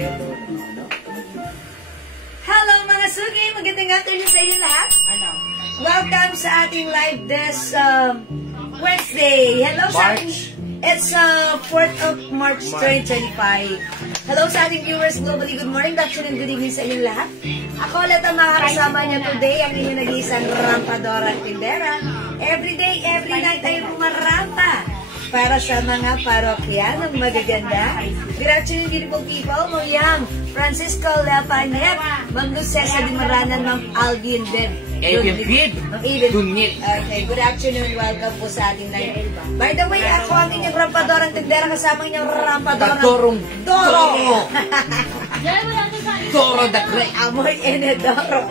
Hello mga sugi! Magandang afternoon sa inyo lahat. Welcome sa ating live this Wednesday. Hello sa ating... It's 4th of March 2025. Hello sa ating viewers globally. Good morning, good afternoon, good evening sa inyo lahat. Ako ulit ang makakasama niyo today, ang inyong nag-iisang rampadora at tindera. Every day, every night tayo pumarampa para sa mga parokyanong magaganda. Good afternoon, beautiful people. Muyang Francisco Lepanet, Ma'am Lucesa Di Maranan, Ma'am Alvin Den. Okay, good afternoon. Welcome po sa ating live. By the way, ako ang inyong rampadorang tindera kasama inyong rampadorang Doro. Doro the Great. Amoy Enedoro.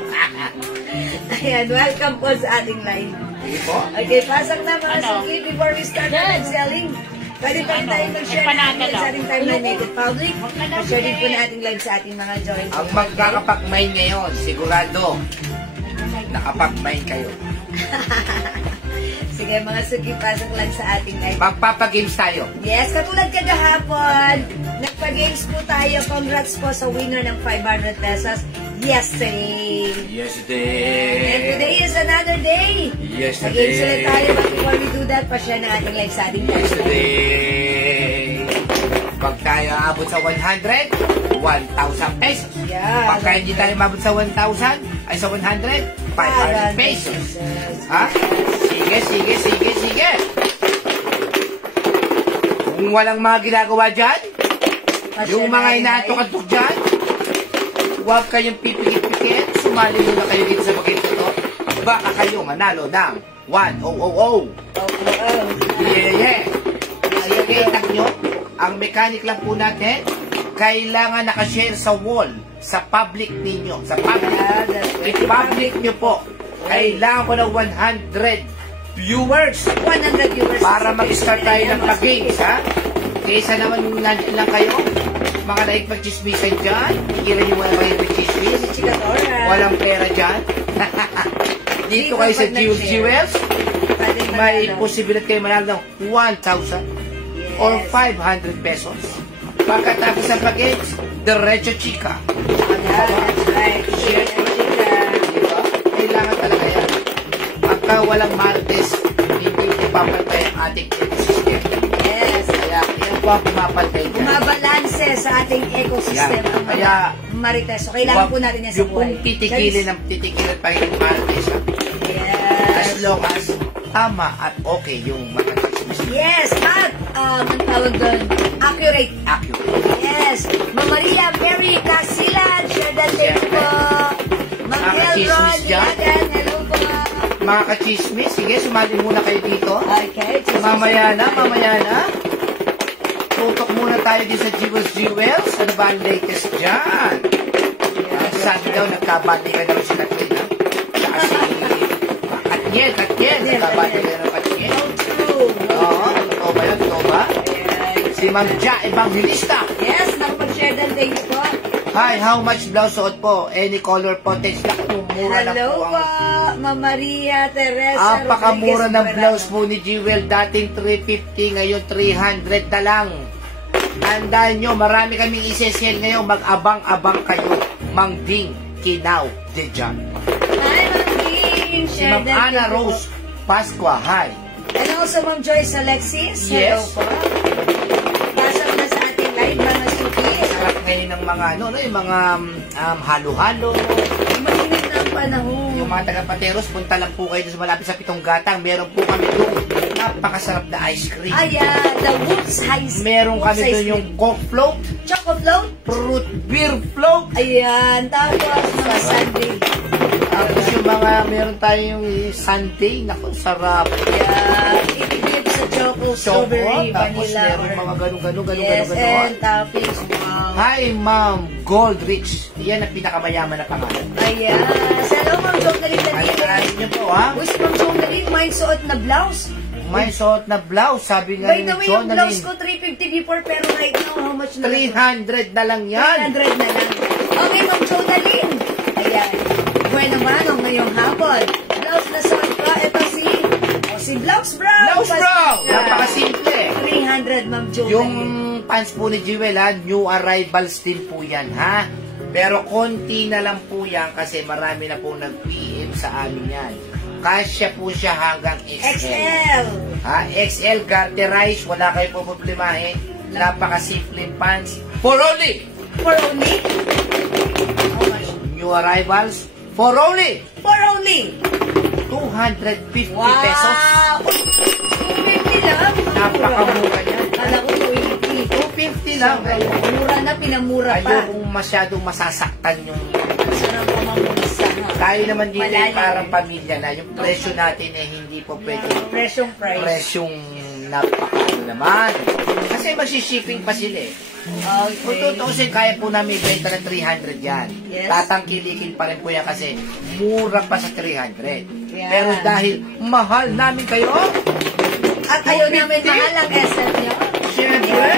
Ayan, welcome po sa ating live. Okay, pasok na mga suki before we start selling. Pwede pa rin tayo mag-share natin sa ating timeline native public. Share din po natin live sa ating mga joints. Ang magkakapag-mine ngayon, sigurado, nakapag-mine kayo. Sige mga suki, pasok lang sa ating live. Magpapagames tayo. Yes, katulad kagahapon, nagpa-games po tayo. Congrats po sa winner ng 500 pesos yesterday. And today is another day. Mag-games ulit tayo. But before we do that, pa-share na ating live sa ating live. Pag tayo abot sa 100, 1,000 pesos. Yeah. Pagka hindi tayo mabot sa 1,000, ay sa 100, 500 pesos. Ha? Sige. Kung walang mga ginagawa dyan, yung mga inatok-atok dyan, huwag kayong pipikit-pikit, sumali muna kayo dito sa pakito to. Baka kayo manalo ng 1,000. Yeah. Sige, itak nyo. Ang mechanic lang po natin, kailangan nakashare sa wall, sa public ninyo. Sa public. I-public nyo po. Kailangan ko ng 100 viewers. 100 viewers. Para mag-start tayo ng pag-games, ha? Kaysa naman nandiyan lang kayo, mga naipag-chismisan dyan, ikilan nyo wala kayo pag-chismis. Walang pera dyan. Dito kayo sa Jewels, may posibilidad kayo manalo ng 1,000 or 500 pesos. Pagkatapos ng pag-games, diretso chika. That's right. Diba? Kailangan talaga yan. Pagka walang martes, hindi ipapantay ang ating ecosystem. Yes. Kaya yan po ang pumapantay dyan. Bumabalanse sa ating ecosystem. Yan. Kaya, marites. So, kailangan po natin yan sa buhay. Yung titikilan pa yung martes. Yes. As long as tama at okay yung mga chismis. Yes, at ang tawag doon, accurate. Yes. Ma'am Maria Mary Casilan, share that link po. Ma'am Elron, Yagan, hello po. Mga kachismis, sige, sumali muna kayo dito. Okay. Mamaya na. Tutok muna tayo din sa Jewels. Ano ba ang latest dyan? Sabi daw, nagkabati ka daw sila Katrina. Kasi, Katyen, nagkabati ka daw Katyen. Oo, totoo ba yun? Totoo ba? Si Ma'am Ja Evangelista. Yes, nakapag-share that link po. Hi, how much blouse suot po? Any color po? Text lang po. Mura lang po. Hello po, Ma'am Maria Teresa. Apakamura ng blouse po ni Jewel. Dating 350, ngayon 300 na lang. Tandaan nyo, marami kaming isesel ngayon. Mag-abang-abang kayo. Mang Ding, Kinaw, Dejan. Hi, Ma'am Ding. Si Ma'am Ana Rose Pasqua, hi. And also, Ma'am Joyce Alexis. Yes. Hello po. Pasok na sa ating live, mga suki. Sarap ngayon ng mga, yung mga halo-halo. Mainit na ang panahon. Yung mga taga-Pateros, punta lang po kayo sa malapit sa Pitong Gatang. Meron po kami doon napakasarap na ice cream. Ayan, the Woods High School. Meron kami doon yung Coke Float, Choco Float, Fruit Beer Float. ayan, tapos mga Sunday. Tapos yung mga, meron tayong Sunday, naku, sarap. Ayan, itibib sa Choco, strawberry, tapos vanilla. meron mga ganun. Yes, and toppings. Wow. Hi, Ma'am Goldrich. Yan ang pinakamayaman na pangalan. Ayan. Hello, Ma'am Jocelyn Danilo. Ay niyo po, ha? Uy, si Ma'am Jocelyn, may suot na blouse. May suot na blouse, sabi nga By ni the way, yung blouse Jonalyn. ko 350 before, pero right now, how much na? 300 na lang yan. 300 na lang. Okay, Ma'am Jonalyn. Ayan. Bueno, mano, ngayong hapon. Blouse na suot ko. Ito si Blouse Brown. Blouse Brown. Napakasimple. 300 200, Ma'am Joe. Yung pants po ni Jewel, ha, new arrivals din po yan, ha? Pero konti na lang po yan kasi marami na po nag-PM sa amin yan. Kasya po siya hanggang XL. XL. Ha? XL, garterize, wala kayo po problemahin. Napaka-simple pants. For only! For only? How much? New arrivals, for only! For only! 250 Wow! pesos. 250 lang? Napakamura yan. Kala ko 250 lang. Mura na, pinamura pa. Ayokong masyadong masasaktan yung... Sarap pa mamulsa. Tayo naman dito Malalim. parang pamilya na. Yung presyo natin eh hindi po pwede. Presyong price. Presyong napaka naman. Kasi magsishipping pa sila eh. Kung Okay. tutusin, kaya po namin ibenta ng 300 yan. Yes. Tatangkilikin pa rin po yan kasi mura pa sa 300. Yeah. Pero dahil mahal namin kayo, At ayaw namin mahal ang SM niyo. Siyempre.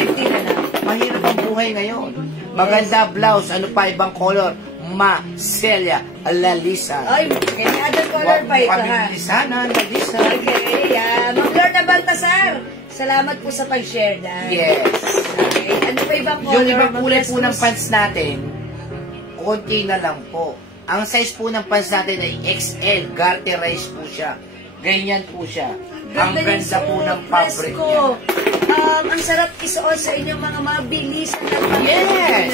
50 na lang. mahirap ang buhay ngayon. Maganda blouse, ano pa ibang color? Celia, Lalisa. Ay, may other color pa ito ha. Pabilisanan, Lalisa. Okay, Ma'am Lorna Baltasar, salamat po sa pag-share na. Yes. Okay, ano pa ibang color? Yung ibang Ma'am kulay po Jesus? ng pants natin, konti na lang po. Ang size po ng pants natin ay XL, garterize po siya. Ganyan po siya. Ang ganda po ng fabric niya. Ang sarap isuot sa inyong mga mabilis na Yes!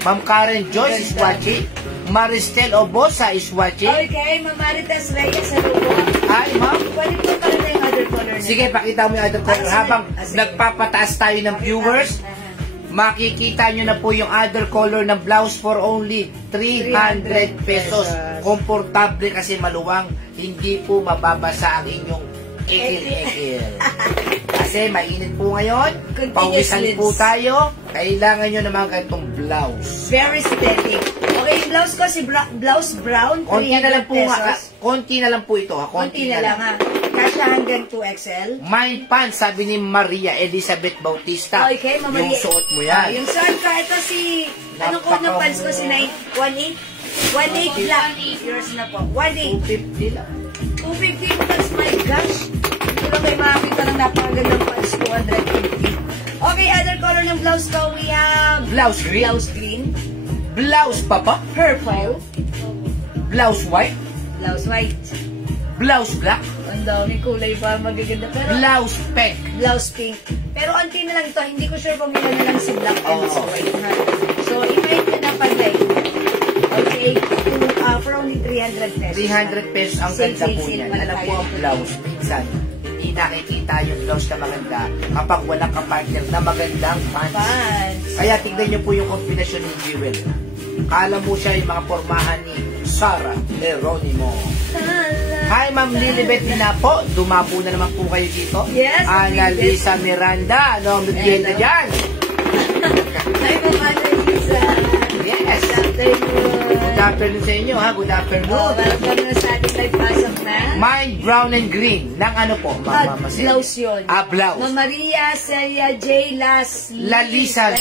Ma'am Karen Joyce is watching. Maristel Obosa is watching. Okay, Ma'am Marites Reyes, hello po. Hi, ma'am. Pwede po pala na yung other color na. Sige, pakita mo yung other color. sige. Habang Sige. nagpapataas tayo ng viewers, makikita nyo na po yung other color ng blouse for only 300 pesos. Komportable kasi maluwang, hindi po mababasa ang inyong ekil-ekil. Kasi mainit po ngayon, pawisan po tayo, kailangan nyo naman ganitong blouse. Very aesthetic. Okay, yung blouse ko, si blouse brown, 300 Konti na lang po nga, pesos. konti na lang po ito ha, Konti na lang ha. Kasya hanggang 2XL. Mind pants, sabi ni Maria Elizabeth Bautista. Okay, Mama Yung Maria. suot mo yan. Yung suot ko, ito si, anong code ng pants ko, si 1.8? 1.8 lang. Yours na po. 1.8. 250 lang. 250 plus, my gosh. Hindi lang kayo makakita ng napakagandang pants, 250. Okay, other color ng blouse ko, we have Blouse green. blouse green, Blouse papa. purple, Blouse white. blouse white. Blouse black. Ang dami kulay pa, magaganda. Pero Blouse pink. blouse pink. Pero anti na lang ito, hindi ko sure kung ilan na lang si black and si white. Ha? So, iba yun na panday. Okay, for only 300 pesos. 300 pesos ang ganda po Sale niyan. pala Alam tayo. po ang blouse. Minsan, hindi nakikita yung blouse na maganda kapag walang kapartner na magandang pants. Pants. Kaya tignan niyo po yung kombinasyon ni Jewel. Kala mo siya yung mga pormahan ni Sarah Geronimo. Hi, Ma'am Lilibet Dinapo. Dumapo na naman po kayo dito. Yes, Ma'am Annalisa Miranda. Ano ang merienda dyan? Hi, Mama Lisa. Yes. Good afternoon sa inyo, ha? Good afternoon. Welcome na sa ating live pasok na. Mind brown and green. Nang ano po, Mama Marcel? Blouse yun. Blouse. Ma'am Maria Celia J. Lalisan.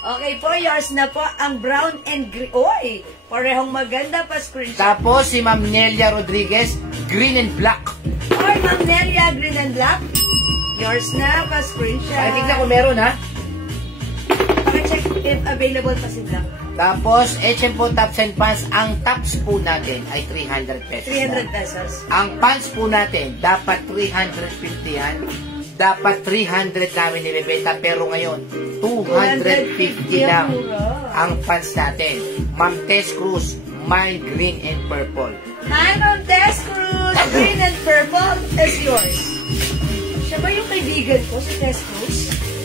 Okay po, yours na po ang brown and green. Oy, parehong maganda pa screenshot. Tapos si Ma'am Nelia Rodriguez, green and black. Or Ma'am Nelia, green and black. Yours na pa screenshot. Ay, tignan ko meron, ha? Paki-check if available pa si black. Tapos, H&M po tops and pants. Ang tops po natin ay 300 pesos. 300 lang. pesos. Ang pants po natin, dapat 350 yan. Dapat 300 namin nilibenta, pero ngayon, 250 lang ang pants natin. Ma'am Tess Cruz, Mind Green and Purple. Hi, Ma'am Tess Cruz. Green and purple is yours. Siya ba yung kaibigan ko, si Tess Cruz?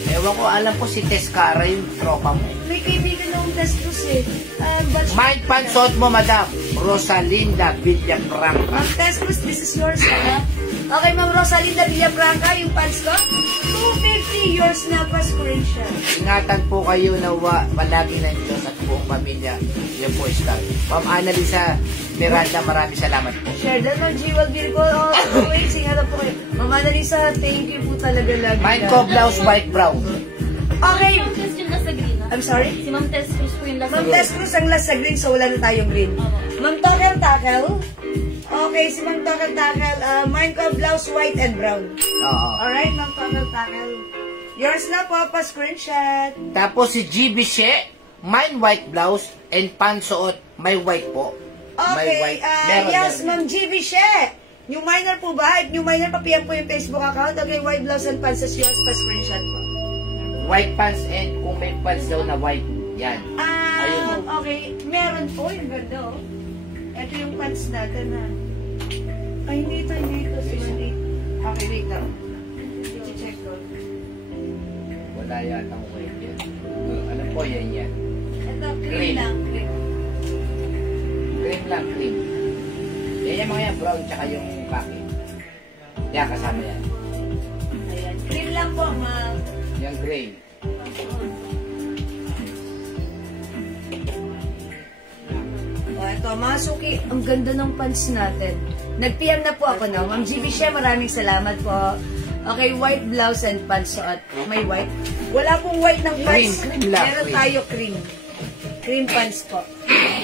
Ewan ko, alam ko si Tess Cara yung tropa mo. May kaibigan akong Tess Cruz eh. Mind pants suot mo, Madam Rosalinda Villafranca. Ma'am Tess Cruz, this is yours. Okay, Ma'am Rosalinda Villafranca, yung pants ko. 250, yours na pa screenshot. Ingatan po kayo na palagi ng Diyos at buong pamilya. Yan po, Star. Ma'am Annalisa Miranda, maraming salamat po. Share that, Ma'am Jewel Virgo. Oh, wait, singatan po kayo. Ma'am Annalisa, thank you po talaga lagi. Mind ko, blouse white brown. Okay. Si Ma'am Tess yung last sa green. I'm sorry? Si Ma'am Tess Cruz po yung last sa Ma'am green. Tess Cruz ang last sa green, so wala na tayong green. Opo. Ma'am Takel. Okay, si Ma'am Takal-Takal. Mine ko blouse white and brown. Oo. Alright, Ma'am Takal-Takal. Yours na po, pa-screenshot. Tapos si GB She, mine white blouse and pansuot, may white po. May Okay, white. Meron, yes, meron. Ma'am GB She. New minor po ba? New minor, pa-PM po yung Facebook account. Okay, white blouse and pants is yours, pa-screenshot po. White pants and kung may pants daw na white, yan. Ayun. Okay, meron po, yung ganda oh. Ito yung pants natin ha. Ay, hindi ito. Sorry. Okay, wait lang. I-check ko. Wala yata ko white yan. Alam po yan. Ito, Cream. cream lang. Cream. Cream lang, cream. Yan yung mga yan, brown tsaka yung khaki. Yan, kasama yan. Ayan, cream lang po, ma'am. Yung gray. Ito, mga suki, ang ganda ng pants natin. Nag-PM na po ako, no? Ma'am GB She, maraming salamat po. Okay, white blouse and pants suot. May white. Wala pong white ng pants. Cream lang, Meron cream. tayo cream. Cream pants po.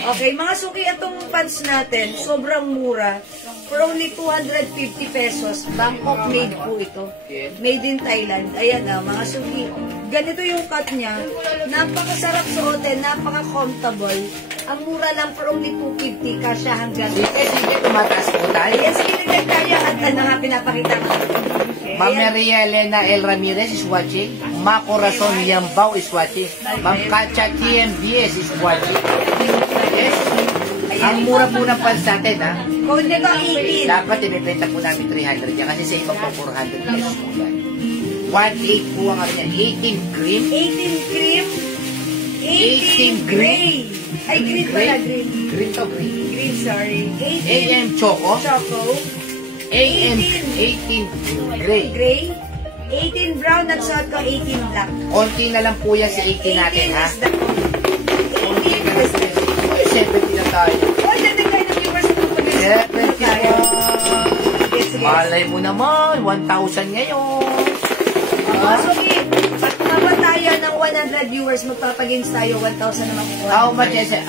Okay, mga suki, itong pants natin, sobrang mura. For only 250 pesos. Bangkok made po ito. Made in Thailand. Ayan na, mga suki. Ganito yung cut niya. Napakasarap suotin, napaka-comfortable. Ang mura lang for only 250 kasya hanggang. Sige, tumataas po tayo. Ayan, sige, nagkaya at ano nga pinapakita ko. Okay. Ma'am Maria Elena L. Ramirez is watching. Ma Corazon Yambao is watching. Ma'am Kacha TMBS is watching. Yes. Ang mura po ng pants natin, ha? Kung hindi ko 18. Dapat ibibenta po namin 300 yan kasi sa iba po 400 pesos po yan. 1.8 po ang ano yan. 18 cream. 18 cream. 18 gray. Ay, green pala, green. Green to green. Green, sorry. 18 AM Choco. choco. AM 18 gray. Gray. 18 brown at suot ko 18 black. Konti na lang po yan sa 18 natin, ha? is the Konti na lang sa 18. Ay, 70 na tayo. Oh, dati kayo ng viewers na pag-gusto. 70 Yes, yes. Malay mo naman, 1,000 ngayon. So, pagkaba tayo ng 100 viewers, magpapagames tayo, 1,000 naman po. How much is it?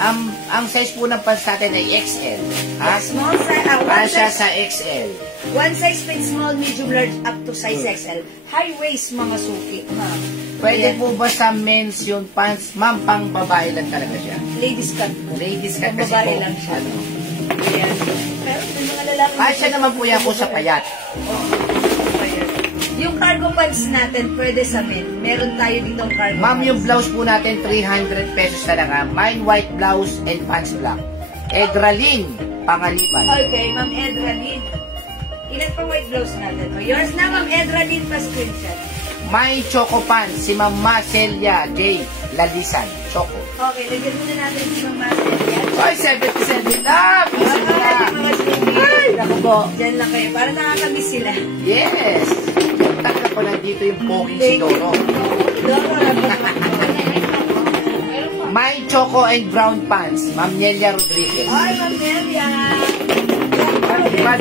Ang size po ng pants natin ay XL. Ha? Small size, Kasya sa XL. one size fit small, medium, large, up to size XL. High waist, mga suki. Ma'am. Pwede Ayan. po ba sa men's yung pants? Ma'am, pang babae lang talaga siya. Ladies cut po. Ladies ka Pang kasi babae po. lang siya. Ano? Ayan. Pero may mga lalaki. Kasya naman po yan po sa payat. Yung cargo pants natin, pwede sa men. Meron tayo ditong cargo Ma'am, pants. yung blouse po natin, 300 pesos talaga. Mine white blouse and pants black. Edralin, Pangaliban. Okay, Ma'am Edralin. Ilan pa white blouse natin? O, yours na, Ma'am Edralin, pa screenshot. My Choco Pants, si Ma'am Celia J. Lalisan. Choco. Okay, lagyan muna natin si Ma'am Master yan. Ay, 70% na! Pisan na! Mga suki. Ay, naku po. Diyan lang kayo, para nakakamiss sila. Yes! Taka po nandito yung poking si Doro. Doro, My Choco and Brown Pants, Ma'am Nelia Rodriguez. Ay, Ma'am Nelia. Diba?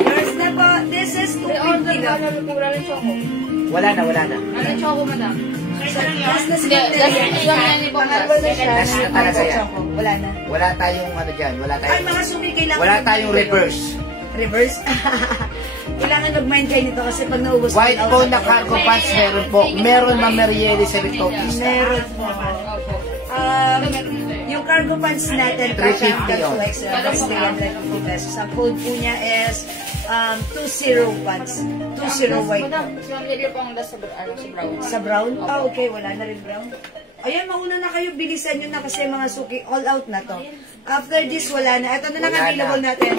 Yours na po. This is 250 lang. Wala na. Ano choco, madam? Last na si Hindi, Ma'am last Nelia. na yung ano po, Pangalawa na siya. Last na talaga yan. Wala na. Wala tayong ano dyan, wala Ay, tayong... mga suki, kailangan... Wala tayong reverse. Reverse? Kailangan mag-mind kayo nito kasi pag naubos... White po na cargo pants, meron po. Meron Ma'am Maria Elizabeth Bautista. Meron po. Yung cargo pants natin, 350 yun. Tapos 350 pesos. Ang code po niya is 20 pants. 20 white. Madam, si Ma'am Nelia po ang last sa brown. Sa brown? Ah, okay. Wala na rin brown. Ayan, mauna na kayo. Bilisan nyo na kasi mga suki. All out na to. After this, wala na. Ito na lang Wala available na. natin.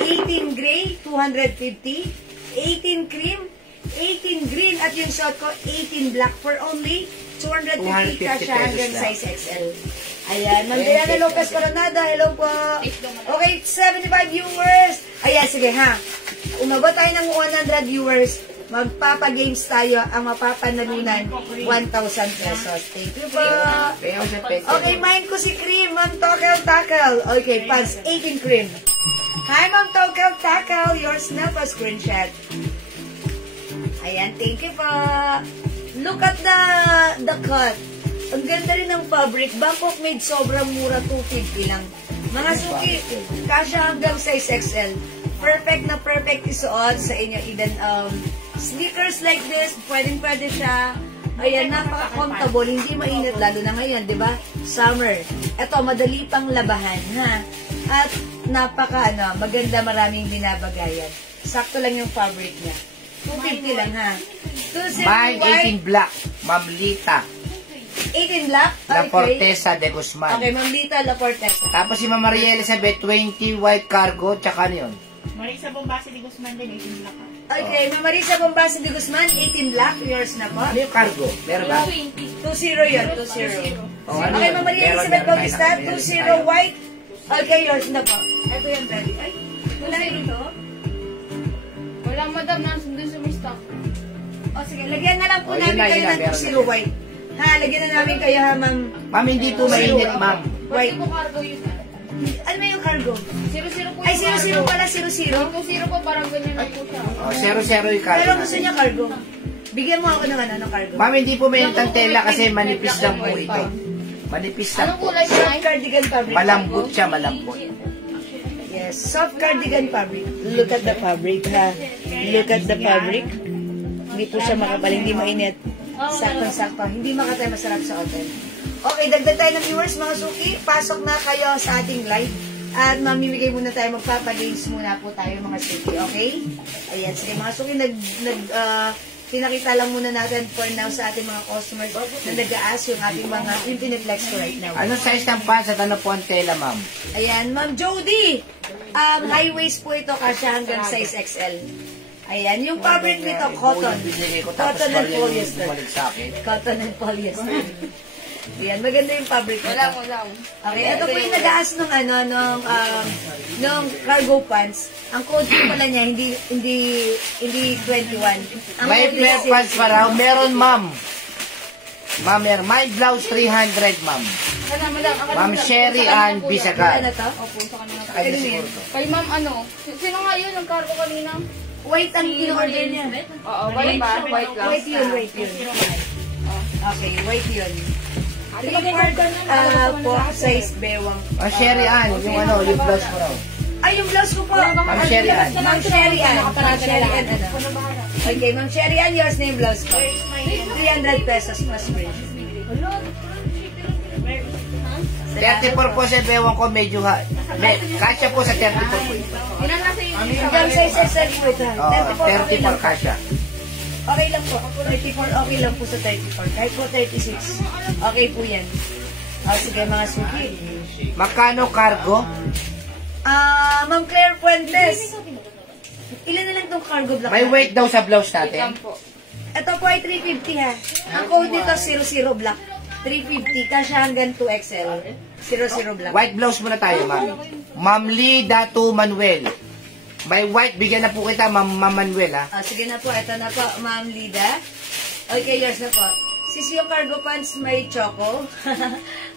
18 gray, 250. 18 cream, 18 green. At yung short ko, 18 black for only 250 250 kasya hanggang pesos lang. size XL. Ayan, Ma'am Diana Lopez Coronada. Hello po. Okay, 75 viewers. Ayan, sige ha. Umabot tayo ng 100 viewers. Magpapa-games tayo. Ang mapapanalunan, 1,000 pesos. Thank you po. Okay, mine ko si Cream. Ma'am Tokel Takel. Okay, pants, 18 Cream. Hi, Ma'am Tokel Takel. Yours na pa, screenshot. Ayan, thank you po. Look at the cut. Ang ganda rin ng fabric. Bangkok made sobrang mura, 250 lang. Mga suki, kasya hanggang size XL. Perfect na perfect isuot sa inyo. Even sneakers like this, pwede siya. Ayan, napaka-comfortable, hindi mainit, lalo na ngayon, di ba? Summer. Ito, madali pang labahan, ha? At maganda, maraming binabagayan. Sakto lang yung fabric niya. 250 lang, ha? Mine 18 black, Ma'am Lita. 18 black? La Fortesa de Guzman. Okay, Ma'am Lita, La Fortesa. Tapos si Ma'am Maria Elizabeth, 20 white cargo, tsaka ano yun? Marisa Bombasi de Guzman din, 18 black. Okay, Ma'am Marisa Bombasi de Guzman, 18 black. Yours na po. Ano yung cargo? Meron ba? 2-0 yun, 2-0. Oh, ano Okay, yun? Ma'am Maria Meron, Elizabeth meron, Bautista, meron, 2-0 white. Okay, yours na po. Ito yung ready. Ay, wala ito. Wala, madam. Nandun sa may stock. O sige, lagyan na lang po Oh, yun namin na, kayo yun na, ng meron 2-0 na. white. Ha, lagyan na namin kayo ha, Ma'am. Ma'am, hindi po mainit, ma'am. White. Pwede po cargo yun. Ano ba yung cargo? 0-0 po Ay, yung 0-0 pala, 0-0. Yung 2-0 po, parang ganyan lang po siya. Oh, 0-0 yung cargo Pero gusto natin. niya cargo. Bigyan mo ako ng ng cargo. Ma'am, hindi po mainit ang tela kasi manipis lang po ito. Manipis lang Anong po. kulay Soft po? cardigan fabric. Malambot siya, malambot. Yes, soft cardigan fabric. Look at the fabric, ha? Look at the fabric. Hindi po siya makapal, hindi mainit. Sakto-sakto. Hindi makatay, masarap sa hotel. Okay, dagdag tayo ng viewers, mga suki. Pasok na kayo sa ating live. At mamimigay muna tayo, magpapagames muna po tayo, mga suki. Okay? Ayan, sige mga suki, pinakita lang muna natin for now sa ating mga customers na nag-aas yung ating mga Infiniflex ko right now. Anong size ng pants at ano po ang tela, ma'am? Ayan, Ma'am Jody. High waist po ito kasi hanggang size XL. Ayan, yung fabric nito, cotton. Binigay ko tapos Cotton and Maria yung polyester. bumalik sa akin. Cotton and polyester. Ayan, maganda yung fabric nito. Wala. Okay, ito po yung nag-aas nung cargo pants. Ang code po pala niya, hindi 21. Ang May code flare niya pants para. Meron, ma'am. Ma'am, meron. My blouse 300, ma'am. Ma'am Sherry Ann Ano Bisagan. na to? Opo, sa kanila. Sa kanya siguro to. Kay ma'am, sino nga yun? Ang cargo kanina? White ang in-order niya. Oo, white ba? White lang. White yun. Okay, white yun. 3/4 po, size bewang. Ma'am Sherry Ann, yung blouse mo raw. Ay, yung blouse ko po. Ma'am Sherry Ann. Ma'am Sherry Ann. Okay, Ma'am Sherry Ann, yours na yung blouse ko. 300 pesos plus free. 34 po sa bewang ko, medyo kasya po sa 34 po ito. Ilan nasa yung Hanggang size XL po ito. 34 okay lang. 34 kasya. Okay lang po. 34 okay lang po sa 34. Kahit po 36. Okay po yan. O, sige mga suki. Magkano cargo? Ma'am Claire Fuentes. Ilan na lang itong cargo block? May weight daw sa blouse Ilan natin. po? Ito po ay 350 ha. Ang code nito 00 black. 350 kasi hanggang 2XL. 00 black. White blouse muna tayo, ma'am. Ma'am Lee Datu Manuel. May white, bigyan na po kita, Ma'am Manuel, ha? Sige na po, ito na po, Ma'am Lida. Okay, yours na po. Sis, yung cargo pants may choco,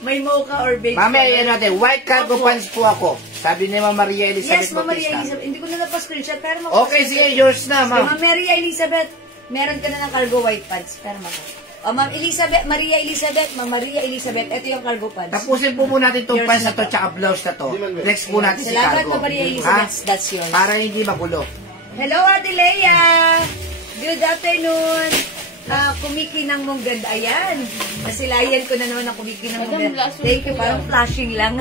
may mocha or beige. Ma'am, yan natin, white cargo pants po ako. Sabi ni Ma'am Maria Elizabeth Yes, Ma'am Maria Bautista. Elizabeth. Hindi ko na napag-screenshot, pero Okay, sige, yours na, ma'am. Ma'am Maria Elizabeth, meron ka na ng cargo white pants, pero maka. O, Ma'am Elizabeth, Maria Elizabeth, ito yung cargo pants. Tapusin po muna natin itong Yours pants na na to, po. tsaka blouse na to. Next po natin si Salamat, cargo. Ma'am Maria Elizabeth, that's yours. Para hindi magulo. Hello, Ate Leia! Good afternoon! Kumikinang mong ganda. Ayan. Nasilayan ko na naman ang kumikinang mong ganda. Thank you. Parang flashing lang.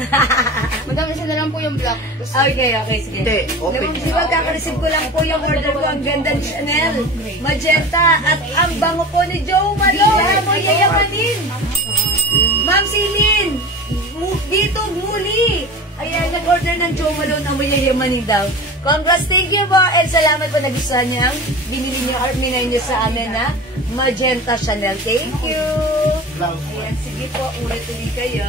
Madam, isa na lang po yung black. Okay, sige. Hindi, open. Di ba, kakareceive ko lang po yung order ko. Ang ganda ni Chanel. Magenta. At ang bango po ni Joe Malo. Amoy yayamanin. Ma'am Celine. Dito, muli. Ayan, nag-order ng Joe Malo na amoy yayamanin daw. Congrats, thank you po. And salamat po nagustuhan niyo ang binili niyo or minay niyo sa amin na Magenta Chanel. Thank you. Ayan, sige po. Ulit-ulit kayo.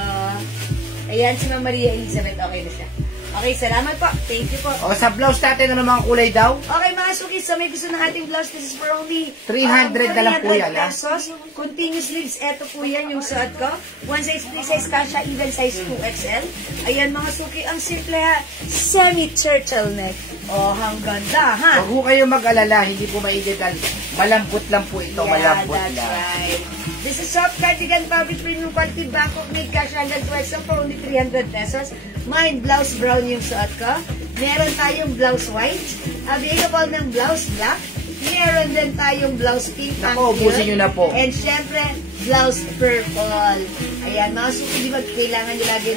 Ayan, si Ma'am Maria Elizabeth. Okay na siya. Okay, salamat po. Thank you po. O, sa blouse natin, ano mga kulay daw? Okay, mga suki, so may gusto ng ating blouse. This is for only 300 na lang po yan, ha? pesos. Continuous sleeves. Ito po yan yung suot ko. One size, 3 size kasha, even size 2XL. Ayan, mga suki, ang simple ha. Semi-turtleneck. Oh, ang ganda, ha? Huwag po kayo mag-alala, hindi po mainit dahil malambot lang po ito, malambot that's lang. right. This is soft cardigan fabric premium quality Bangkok made cash hanggang twice for only 300 pesos. Mine, blouse brown yung suot ko. Meron tayong blouse white. Available ng blouse black. Meron din tayong blouse pink. Nako, ubusin nyo na po. And syempre, blouse purple. Ayan, mga suki, di ba kailangan nyo lagi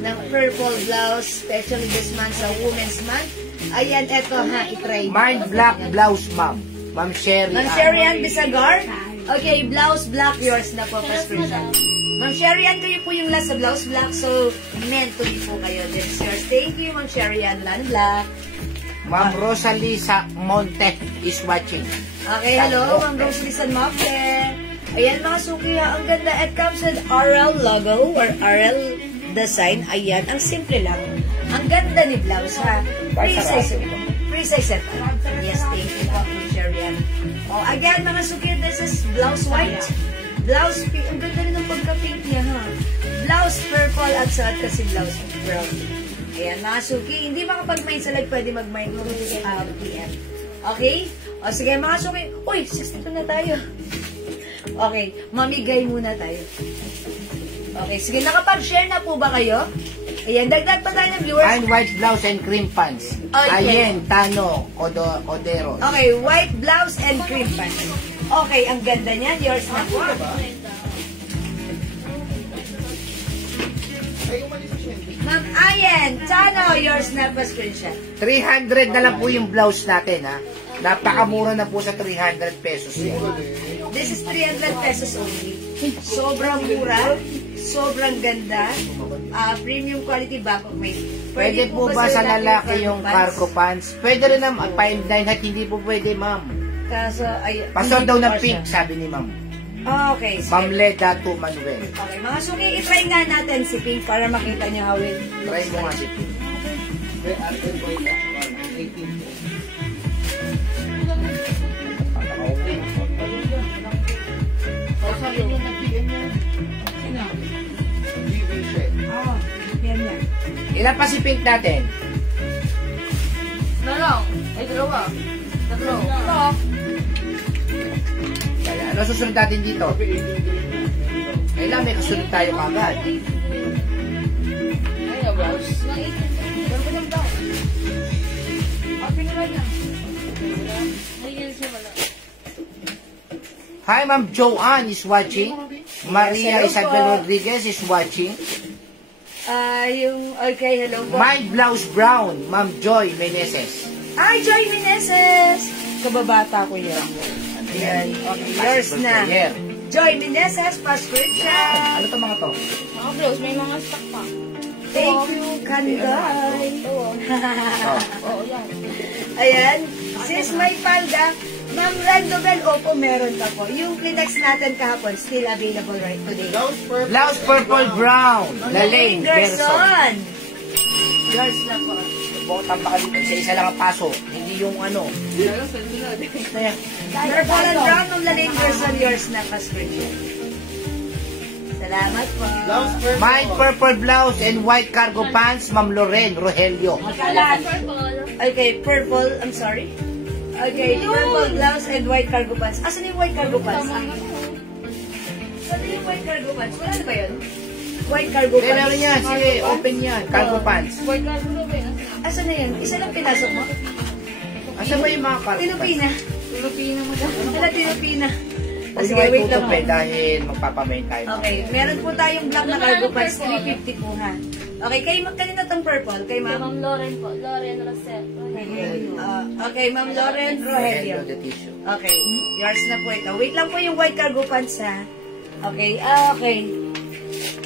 ng purple blouse, especially this month sa Women's Month. Ayan, eto ha, itry. Mine black blouse, ma'am. Ma'am Sherry. Ma'am Sherry Ann Bisagar. Okay, blouse black, yours na po, pa-screenshot. Ma'am Sherry Ann, kayo po yung last sa blouse black, so meant to be po kayo. This is yours. Thank you, Ma'am Sherry Ann Lan Black. Ma'am Rosalie sa Monte is watching. Okay, hello, Ma'am Rosalie San Monte. Ayan mga suki ha, ang ganda. It comes with RL logo or RL design. Ayan, ang simple lang. Ang ganda ni blouse ha. Free size ito. Free size ito. Yes, thank you po, Ma'am Sherry Ann. Oh, again mga suki, this is blouse white. Blouse pink. Ang ganda rin ng pagka-pink niya ha. Blouse purple at suot kasi blouse brown. Ayan mga suki, hindi makapag-mind sa lag, pwede mag-mind mo PM. Okay? O sige mga suki, uy, sasito na tayo. Okay, mamigay muna tayo. Okay, sige, nakapag-share na po ba kayo? Ayan, dagdag pa tayo ng viewers. Mine white blouse and cream pants. Okay. Ayen, Tano, Odero. Okay, white blouse and cream pants. Okay, ang ganda niyan. Yours na po. Ma'am Ayen, Tano, yours na pa screenshot. 300 na lang po yung blouse natin, ha? Napakamura na po sa 300 pesos yan. This is 300 pesos only. Sobrang mura, sobrang ganda. Premium quality Bangkok made. Pwede po ba sa lalaki yung cargo pants? Pwede rin naman, fine line at hindi po pwede, ma'am. Kaso, ay, Pasok hindi daw po ng siya. pink, sabi ni ma'am. Okay, Ma'am sige. Leda to Manuel. Okay, mga suki, itry nga natin si Pink para makita niyo how it Try mo nga si pink. yan yan. Ilan pa si pink natin? Dalaw. Ay, dalawa. Tatlo. Tatlo. Kaya, ano susunod natin dito? Kailan may kasunod tayo kagad. Ay, blouse. Dalawa ko ng blouse. Okay na lang yan. Ayun siya wala. Hi, Ma'am Joanne is watching. Maria Yes, hello Isabel po. Rodriguez is watching. Okay, hello po. My blouse brown, Ma'am Joy Meneses. Ay, Joy Meneses! Kababata ko yan. Ayan, okay, yours na. Here. Joy Meneses, pa-screenshot. Ano to mga to? Mga blouse, may mga stock pa. Thank you, Kanday. Oh. Oo, yan. Ayan, sis may palda. Ma'am Randobel, opo, meron pa po. Yung Kleenex natin kahapon, still available right today. Blouse purple brown, Lalaine Gerson. Gerson. Yours na po. Bukod baka dito, isa-isa lang ang paso. Hindi yung ano. Purple and brown ng Lalaine Gerson, yours na pa screenshot. Salamat po. Mine purple blouse and white cargo pants, Ma'am Loren Rogelio. Okay, purple, I'm sorry. Okay, purple blouse and white cargo pants. Asan yung white cargo pants? Saan yung white cargo pants? Wala na ba yun? White cargo pants. Meron yan, sige, open yan. Cargo pants. White card mo ba yun? Asan na yan? Isa lang pinasok mo? Asan ba yung mga cargo pants? Pilipina. Pilipino mo daw. Wala, Pilipina. O Sige, sige, wait wait lang po. dahil magpapamain tayo. Okay, meron po tayong black na cargo pants, 350 po ha. Okay, kanina itong purple, kay ma'am. Ma'am Lauren po. Lauren Rosel. Okay, Ma'am Lauren Rogelio. The tissue. Okay, yours na po ito. Wait lang po yung white cargo pants ha. Okay, okay.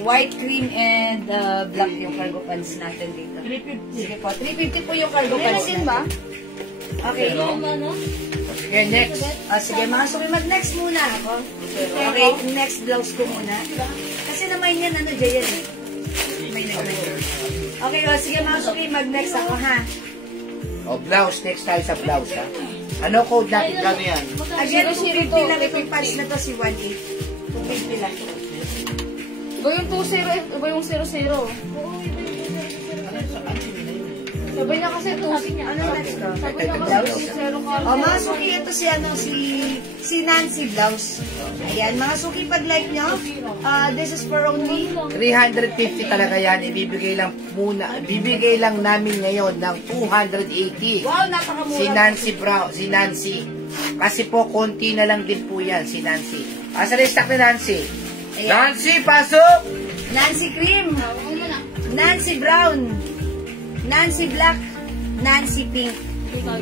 White, cream, and black yung cargo pants natin dito. 350. Sige po, 350 po yung cargo pants natin. ba? Okay. Ano? Okay, next. Sige, mga suki, mag-next muna ako. Okay, next blouse ko muna. Kasi naman yan, ano, Jayan eh. May nag-order. Okay, sige mga suki, mag-next ako ha. O, blouse. Next tayo sa blouse, ha? Ano code natin? Gano yan? Again, 250 lang itong pants na to, si 1.8. 250 lang. Iba yung 2-0, iba yung 0-0. Sabi niya kasi to. Ano next to? Sabi niya kasi zero cargo. Oh, mga suki, ito si Nancy Blouse. Ayan, mga suki, pag like nyo, this is for only 350 talaga yan. Ibibigay lang namin ngayon ng 280. wow, napakamura. Si Nancy Brown, si Nancy. Kasi po, konti na lang din po yan, si Nancy. Asa na yung stock ni Nancy? Ayan. Nancy, pasok! Nancy Cream, Nancy Brown, Nancy Black, Nancy Pink.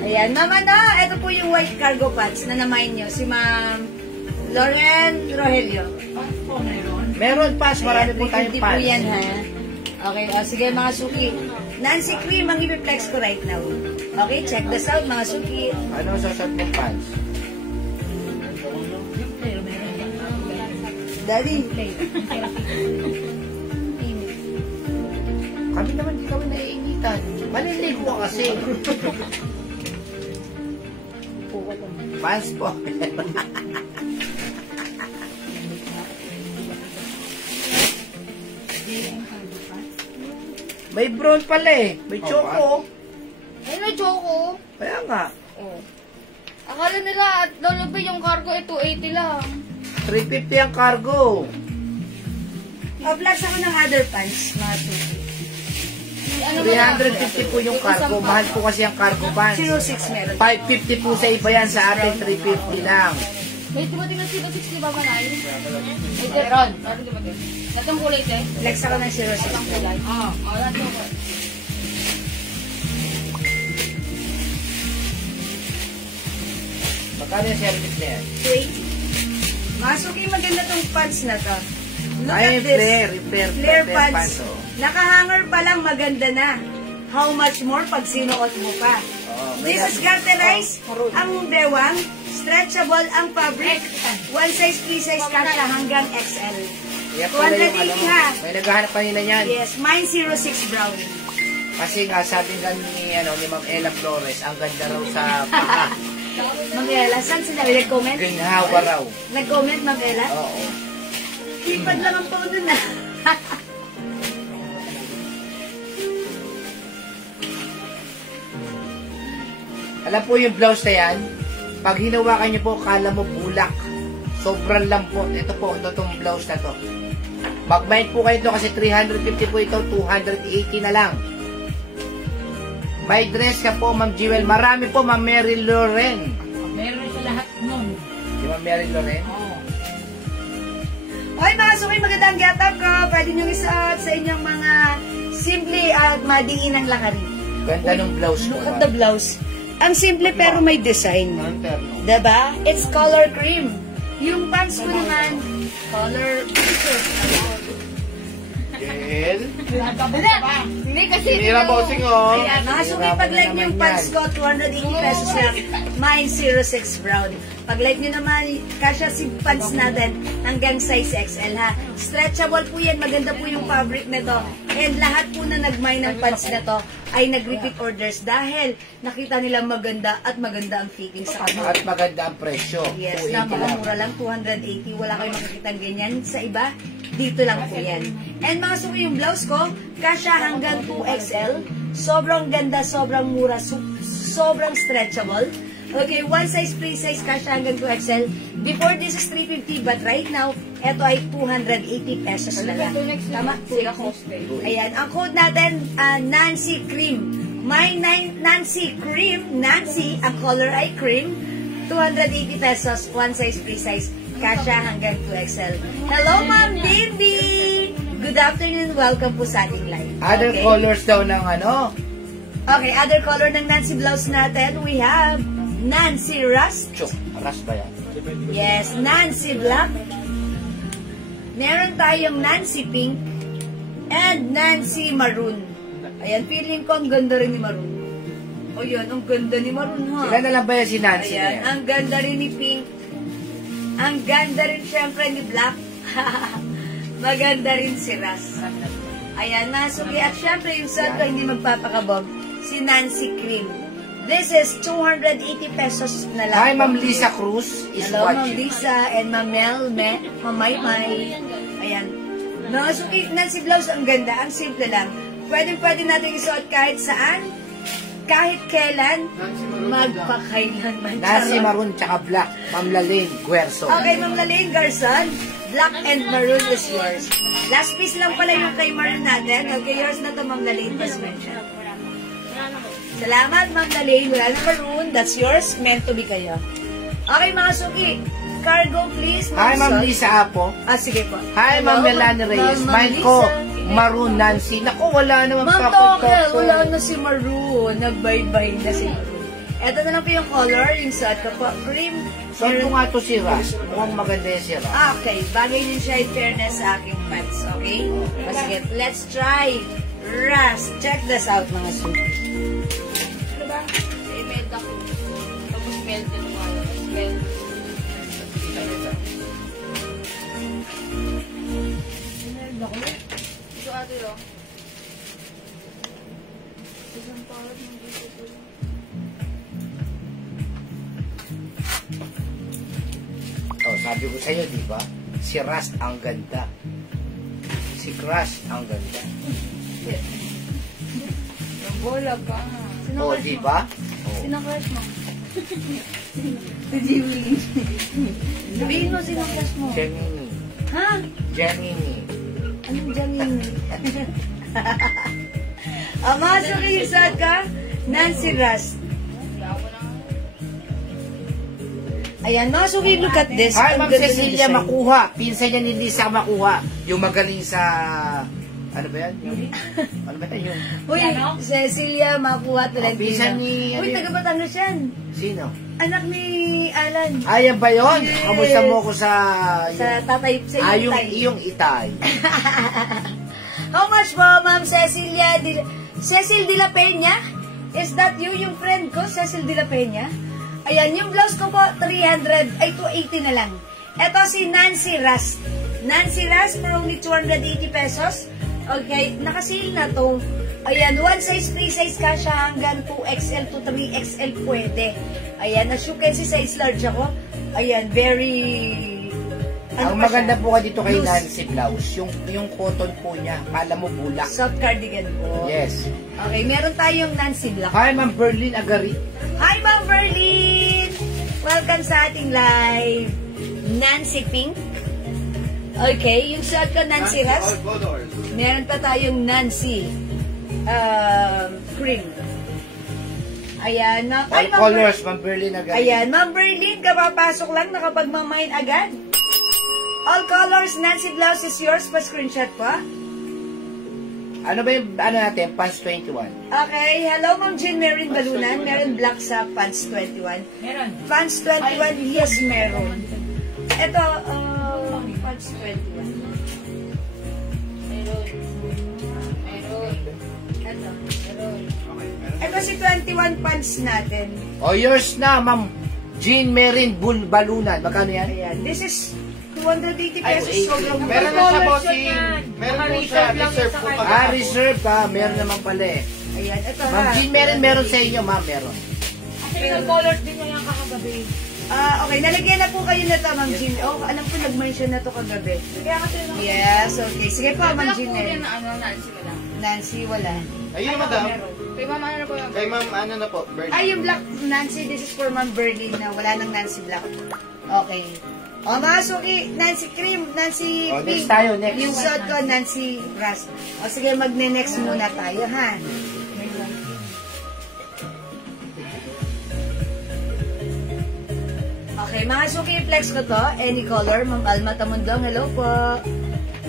Ayan, mama na, ito po yung white cargo pants na namain nyo, si Ma'am Lauren Rogelio. Meron pass, marami po tayong Hindi pass. po yan, ha? Okay, sige mga suki. Nancy Cream, ang ipiplex ko right now. Okay, check this out mga suki. Ano sa short mong pants? Daddy. Kami naman di kami naiingitan. Maliligo ka kasi. Pants po. May brown pala eh. May choco. Ay, may choco. Kaya nga. Oh. Akala nila at lolobi yung cargo ay 280 lang. 350 ang cargo. Plus ako ng other pants, mga suki. Ano 350 po yung cargo. Mahal po kasi ang cargo pants. 06 meron. 550 po sa iba yan. Sa atin, 350 lang. May dumating na 06, di ba manay? Meron. Meron dumating. Natang kulay siya. Flex ako ng 06. Natang kulay. Natang kulay. Magkano yung service na yan? 280. Mga suki, maganda tong pants na to. Look Ay, at this. flare pants. oh. Nakahanger pa lang, maganda na. How much more pag sinuot mo pa? This is garterized, ang bewang, stretchable ang fabric, one size, free size kasha hanggang XL. Yan pala yung 280 ha. May naghahanap kanina yan. Yes, mine 06 brown. Kasi nga sabi nga ni Ma'am Ella Flores, ang ganda raw sa paa. Ma'am Ella, saan sinabi? Nag-comment? Ginhawa raw. Nag-comment, Ma'am Ella? Oo. Lipad lang ang phone dun na. Alam po yung blouse na yan, pag hinawakan niyo po, kala mo bulak. Sobrang lambot. Ito po, itong blouse na to. Mag-mind po kayo ito kasi 350 po ito, 280 na lang. May dress ka po, Ma'am Jewel. Marami po, Ma'am Mary Loren. Meron sa lahat nun. Di Ma'am Mary Loren? Oo. Okay mga suki, magandang get-up ko. Pwede nyo isuot sa inyong mga simple at madiin ang lakari. Ganda ng blouse ko. Look at the blouse. Ang simple pero may design. Diba? It's color cream. Yung pants ko naman, color... Gel. Hindi kasi Mira bossing oh. Ayan, mga suki, pag-like nyo yung pants ko, 280 pesos lang. Mine, 06 brown. Pag-like nyo naman, kasya si pants natin hanggang size XL ha. Stretchable po yan, maganda po yung fabric nito. And lahat po na nag-mine ng pants na to ay nag-repeat orders dahil nakita nila maganda at maganda ang fitting sa kanila. At maganda ang presyo. Yes, 280 lang. napakamura lang, 280. Wala kayong makikita ganyan sa iba. Dito lang po yan. And mga suki, yung blouse ko, kasya hanggang 2XL. Sobrang ganda, sobrang mura, sobrang stretchable. Okay, one size, free size, kasya hanggang 2XL. Before this is 350, but right now, ito ay 280 pesos na lang. Tama? Ayan, ang code natin, Nancy Cream. My Nancy Cream, Nancy, ang color ay cream, 280 pesos, one size, free size, kasya hanggang 2XL. Hello, Ma'am Bimbi! Good afternoon, welcome po sa ating live. Other Okay. colors daw ng ano? Okay, other color ng Nancy blouse natin, we have Nancy Rust. Chok. Aras ba yan? Yes, Nancy Black. Meron tayong Nancy Pink and Nancy Maroon. Ayan, feeling ko ang ganda rin ni Maroon. O yun, ang ganda ni Maroon ha. Sila na lang ba yan si Nancy na Ayan, yan? ang ganda rin ni Pink. Ang ganda rin syempre ni Black. Maganda rin si Ras. Ayan, nasugi. At syempre yung santo hindi magpapakabog, si Nancy Cream. This is 280 pesos na lang. Hi, Ma'am Lisa Cruz is Hello, Ma'am watching. Lisa and Ma'am Mel, Ma'am Maymay. Ayan. Nasugi, Nancy Blouse, ang ganda, ang simple lang. Pwede natin isuot kahit saan. kahit kailan, magpakailanman. Nancy Maroon tsaka Black. Ma'am Lalaine Guerso. Okay, Ma'am Lalaine Garson, Black and Maroon is yours. Last piece lang pala yung kay Maroon natin. Okay, yours na to, Ma'am Lalaine. Salamat, Ma'am Lalaine. Wala na Maroon. That's yours. Meant to be kayo. Okay, mga suki. Cargo, please. Hi, Ma'am Sol. Lisa Apo. Sige po. Hi, Ma'am Melanie Reyes. Ma'am Mine ko, Lisa. Maroon Nancy. Naku, wala naman Ma'am pa Tokel, wala na si Maroon. Nag-bye-bye na si Maroon. Ito na lang po yung color. Yung suot ko po. Cream. So, ito nga to si Ras. Mukhang maganda yung si Ras. Okay. Bagay din siya in fairness sa aking pants. Okay? Sige, let's try. Ras. Check this out, mga suki. Ano ba? I-melt ako. Tapos melted mo. Melt. Ito ate yun. Isang tawad ng dito. Oh, sabi ko sa'yo, di ba? Si Ras ang ganda. Si Crush ang ganda. Bola ka. Oh, di ba? Oh. Sinakrush mo. Si Jimmy. Sabihin mo sino crush mo. Gemini. Ha? Gemini. Anong Janine? Mga suki, yung suot ka? Nancy Ras. Ayan, mga suki, look at this. Hi, Ang Ma'am ganda ng Cecilia design. Makuha. Pinsan niya ni Lisa Makuha. Yung magaling sa... Ano ba yan? Ano ba yan? Yung... Uy, Cecilia Makuha Tolentino. pinsan ni- Uy, taga Batangas yan. Sino? Anak ni Alan. Ayan ba yun? Yes. Kamusta mo ko sa... Sa tatay, sa yung itay. iyong itay. How much po, Ma'am Cecilia? Cecil de la Peña? Is that you, yung friend ko, Cecil de la Peña? Ayan, yung blouse ko po, 300, ay 280 na lang. Ito si Nancy Ras. Nancy Ras for only 280 pesos. Okay, nakasil na to. Ayan, one size, free size ka siya hanggang 2XL to 3XL pwede. Ayan, as you can see, size large ako. Ayan, very... Ang pa maganda siya? po ka dito kay Loose. Nancy Blouse, yung cotton po niya, kala mo bulak. Soft cardigan po. Yes. Okay, meron tayong Nancy Black. Hi, Ma'am Berlin Agari. Hi, Ma'am Berlin! Welcome sa ating live. Nancy Pink. Okay, yung suot ko, Nancy Ras. Meron pa tayong Nancy Cream. Ayan. All colors, Ma'am Berlin Agari. Ayan, Ma'am Berlin, kapapasok lang, nakapagmamain agad. All colors, Nancy Blouse is yours. Pa-screenshot po. Ano ba yung, ano natin, pants 21? Okay, hello Ma'am Jean Marin Balunan. Meron black sa pants 21. Meron. Pants 21, yes, meron. Ito, pants 21. Ito si 21 pants natin. O, yours na, Ma'am Jean Marin Balunan. Magkano yan? Ayan, this is 280 Ay, pesos. 80. Sobrang Meron na siya, bossing. Meron po siya. Reserve po pag Reserve pa. Meron naman pala eh. Ayan, ito Ma'am ha. Jean Marin, meron sa inyo, ma'am, meron. Kasi yung colors din niya yung kakagabi. Okay, nalagyan na po kayo na to, Ma'am Jean. Oh, alam ko nag-mention na to kagabi. Kaya kasi yung Yes, okay. Sige po, Ma'am Jean. yan na ano, Nancy wala. Nancy, wala. Ayun, madam. Kay mama ano na po yung... Kay ma'am, ano na po, Berlin. Ay, yung black Nancy, this is for Ma'am Berlin na wala nang Nancy Black. Okay. O, mga suki, Nancy Cream, Nancy O, next Pink. tayo, next. Yung suot ko, Nancy Ras. O, sige, magne-next muna tayo, ha? Okay, mga suki, flex ko to. Any color, Ma'am Alma Tamundong. Hello po.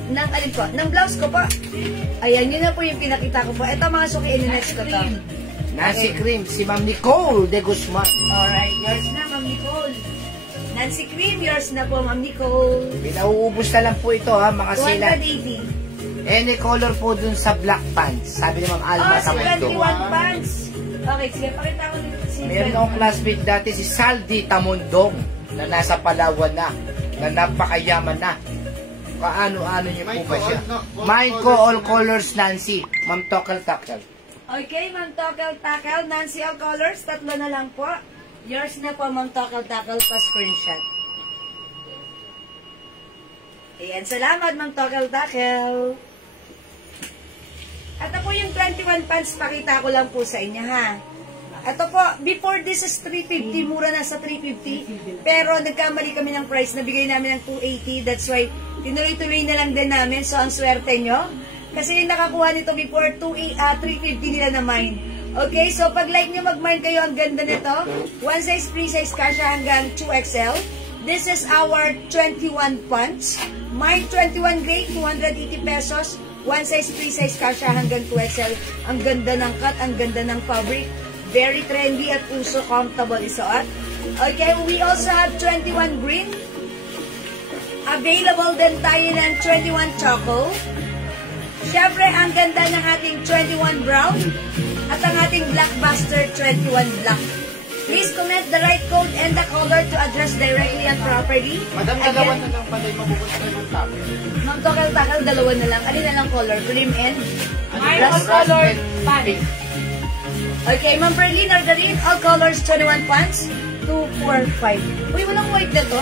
Nang, alin po? Nang blouse ko po. Ayan, yun na po yung pinakita ko po. Ito, mga suki, ini-next ko to. Nancy Cream, si Ma'am Nicole de Guzman. Alright, yours na, Ma'am Nicole. Nancy Cream, yours na po, Ma'am Nicole. Pinauubos na lang po ito ha, mga sila. 280. Any color po dun sa black pants. Sabi ni Ma'am Alma Si Tamundong. 21 pants. Okay, sige, pakita ko dito si Meron akong classmate dati si Saldi Tamundong na nasa Palawan na napakayaman na. Kaano-ano niyo po ba siya? Mind ko all colors, Nancy. Ma'am Tokel Takel. Okay, Ma'am Tokel Takel. Nancy, all colors. Tatlo na lang po. Yours na po, Ma'am Tokel Takel, pa-screenshot. Ayan, salamat, Ma'am Tokel Takel. At po yung 21 pants, pakita ko lang po sa inyo, ha? Ito po, before this is 350, mura na sa 350. Pero nagkamali kami ng price, nabigay namin ng 280. That's why, tinuloy-tuloy na lang din namin. So, ang swerte nyo. Kasi yung nakakuha nito before 350 nila na mine. Okay, so pag like nyo mag-mine kayo, ang ganda nito. One size, free size, kasha hanggang 2XL. This is our 21 pants. Mine 21 gray, 280 pesos. One size, free size, kasha hanggang 2XL. Ang ganda ng cut, ang ganda ng fabric. Very trendy at uso comfortable isuot. Okay, we also have 21 green. Available din tayo ng 21 choco. Siyempre, ang ganda ng ating 21 brown. At ang ating blockbuster 21 black. Please comment the right code and the color to address directly and properly. Madam, dalawa na lang pala yung mabubuti ng topic. Ma'am, takal, dalawa na lang. Alin na lang color? Cream and? Mine all colored pants. Okay, Ma'am Berlin, orderin all colors 21 pants. 2, 4, 5. Uy, walang white na to.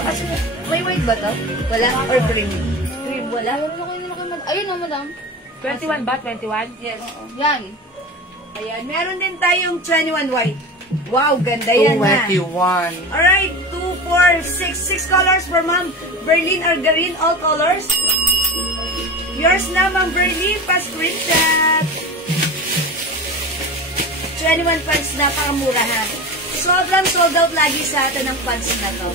May white ba to? Wala? Or cream? Cream, wala? Ayun na, madam. 21 ba? 21? Yes. Yan. Ayan, meron din tayong 21 white. Wow, ganda yan ha. 221. Alright, 2, 4, 6. 6 colors for Ma'am Berlin Argarin, all colors. Yours na, Ma'am Berlin, pa-screenshot. 21 pants, napakamura ha. Sobrang sold out lagi sa atin ng pants na to.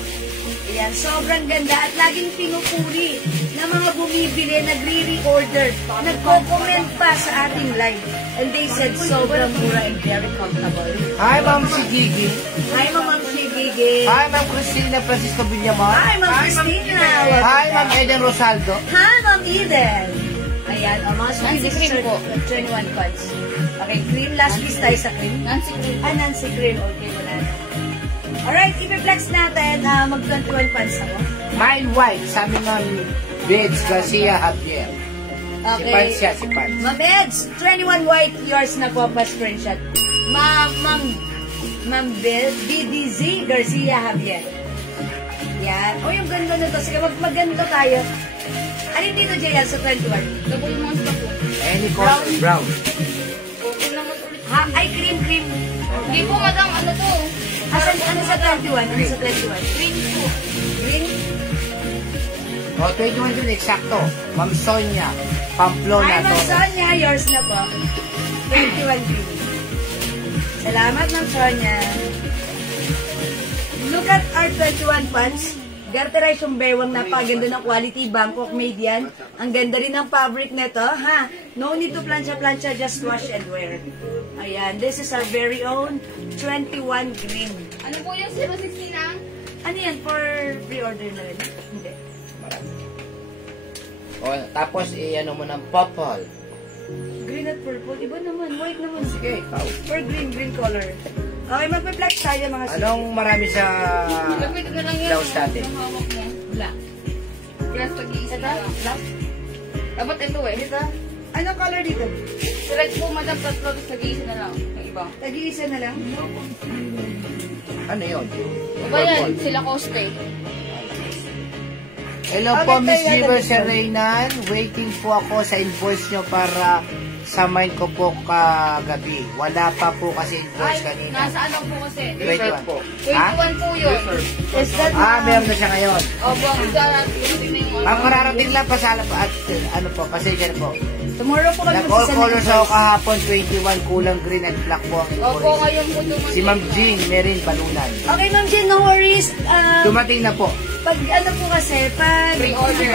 Ayan, sobrang ganda at laging pinupuri na mga bumibili, nagre-reorder, nagko-comment pa sa ating live. And they said sobrang mura and very comfortable. Hi, Ma'am si Gigi. Hi, Ma'am Gigi. Hi, Ma'am Cristina Francisco Villamar. Hi, Ma'am Christina. Hi, Ma'am Eden Rosaldo. Hi, Ma'am Eden. Ayan, o mga Nancy cream po. 21 pants. Okay, cream. Last piece tayo sa cream. Nancy cream. Nancy cream. Okay, wala na. Alright, i-flex natin. Mag-21 pants ako. Mine white, sabi ng Beds Garcia Javier. Si Pans siya, si Pans. Ma'am Eds, 21 white, yours na po pa screenshot. Ma'am BDZ Garcia Javier. Yan. O, yung ganda na to. Sige, maganda tayo. Alin dito, Jaya, sa 21? Ito po yung mga stock po. Any color, brown. Okay naman ulit. Ha? Ay, cream. Hindi po, madam. Ano to? Ano sa 21? Ano sa 21? Green po. Green? O, 21 yun, eksakto. Ma'am Sonia, Pamplona. Ay, Ma'am Torres. Sonia, yours na po. 21 green. Salamat, Ma'am Sonia. Look at our 21 pants. Garterized yung bewang, napaganda ng quality, Bangkok made yan. Ang ganda rin ng fabric nito, ha? No need to plancha-plancha, just wash and wear. Ayan, this is our very own 21 green. Ano po yung 060 na? Ano yan, for pre-order na rin? Hindi. O, tapos, ano mo ng purple. Green at purple, iba naman, white naman. Sige, ikaw. For green color. Okay, magpa-flex tayo mga sige. Anong marami sa Lapit na lang yan. blouse natin? Ang hawak niya. Wala. Kaya tag-iisa na lang. Black? Dapat ito eh. Dito? Anong color dito? Select po, madam. Tatlo, tag-iisa na lang. Yung iba. Tag-iisa na lang? Ano yun? Iba yan. Sila Coste. Hello po, Miss River Serrainan. Waiting po ako sa invoice nyo para samain ko po kagabi. Wala pa po kasi invoice kanina. Nasa ano po kasi? 21 po. 21 po yun. Is that Meron na siya ngayon. Opo, ang sarap. Yung Ang mararating lang pa sa at ano po, pasensya na po. tomorrow po kami Nag-all colors ako kahapon, 21, kulang green at black po ang Opo, invoice. ngayon po dumating. Si Ma'am Jean, Merin Balunan. Okay, Ma'am Jean, no worries. Dumating na po. Pag ano po kasi, pag Pre-order.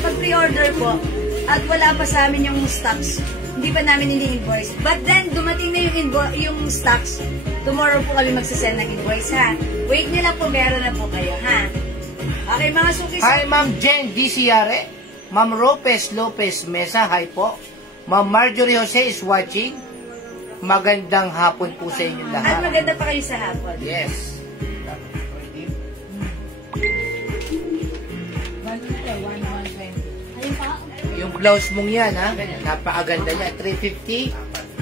pag pre-order po, at wala pa sa amin yung stocks, hindi pa namin ini-invoice. But then, dumating na yung stocks. Tomorrow po kami magsasend ng invoice, ha? Wait nyo lang po, meron na po kayo, ha? Okay, mga sukis. Hi, Ma'am Jen DCR. Ma'am Lopez Mesa, hi po. Ma'am Marjorie Jose is watching. Magandang hapon po sa inyo At lahat. maganda pa kayo sa hapon. Yes. Yung blouse mong yan, ha? Napakaganda niya. 350,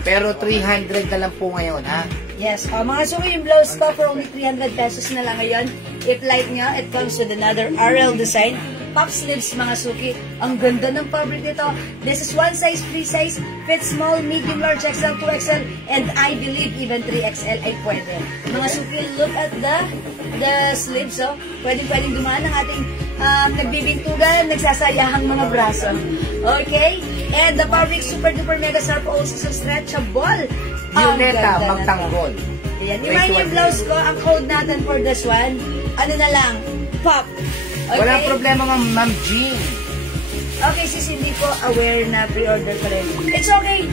pero 300 na lang po ngayon, ha? Yes. Mga suki, yung blouse ko for only 300 pesos na lang ngayon. If like nyo, it comes with another RL design. puff sleeves, mga suki. Ang ganda ng fabric nito. This is one size, free size, fits small, medium, large, XL, 2XL, and I believe even 3XL ay pwede. Mga suki, look at the sleeves, oh. Pwedeng dumaan ang ating nagbibintugan, nagsasayahang mga braso. Okay? And the fabric, super duper mega sharp, also so stretchable. Violeta, magtanggol. Ayan. Yung blouse ko, ang code natin for this one, ano na lang, pop. Okay? Walang problema, Ma'am Jean. Okay, sis, hindi po aware na pre-order pa rin. It's okay.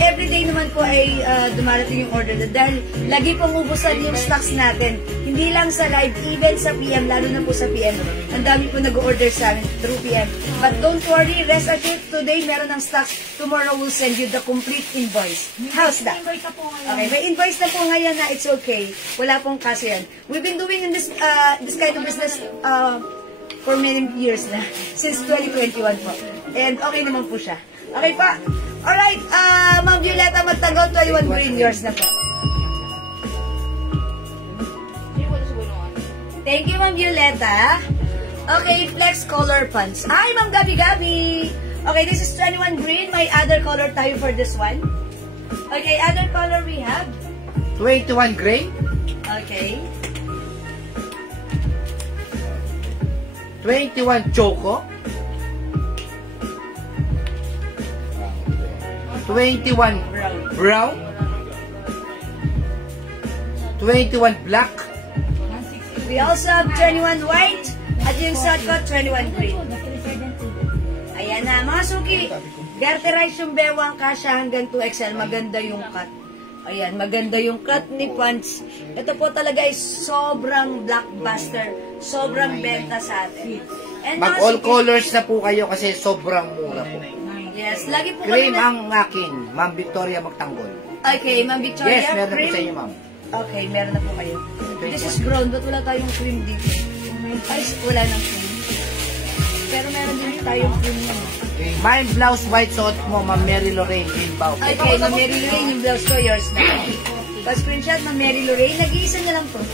Everyday naman po ay dumarating yung order dahil lagi pong ubusan yung stocks natin. Hindi lang sa live, even sa PM, lalo na po sa PM. Ang dami po nag-order sa amin through PM. But don't worry, rest assured, today meron ng stocks. Tomorrow we'll send you the complete invoice. How's that? Okay, may invoice na po ngayon na it's okay. Wala pong kaso yan. We've been doing in this kind of business for many years na. Since 2021 po. And okay naman po siya. Okay pa. Alright, Ma'am Violeta Magtanggol, 21 green, yours na po. Thank you, Ma'am Violeta. Okay, flex color pants. Hi, Ma'am Gabi. Okay, this is 21 green. May other color tayo for this one. Okay, other color we have. 21 gray. Okay. 21 choco. 21 brown. 21 black. We also have 21 white. At yung suot ko, 21 green. Ayan na, mga suki. Garterize yung bewang kasya hanggang 2XL. Maganda yung cut. Ayan, maganda yung cut ni pants. Ito po talaga ay sobrang blockbuster. Sobrang benta sa atin. Mag all colors na po kayo kasi sobrang mura po. Yes, lagi po Cream kami ang akin, Ma'am Victoria Magtanggol. Okay, Ma'am Victoria, Yes, meron cream. po sa inyo, Ma'am. Okay, meron na po kayo. This is brown, but wala tayong cream dito. Ay, wala nang cream. Pero meron din tayong cream na. My blouse white suot mo, Ma'am Mary Lorraine. Okay, Ma'am Mary Lorraine, yung blouse ko, yours na. Pa-screenshot, Ma'am Mary Lorraine, nag-iisa na lang po.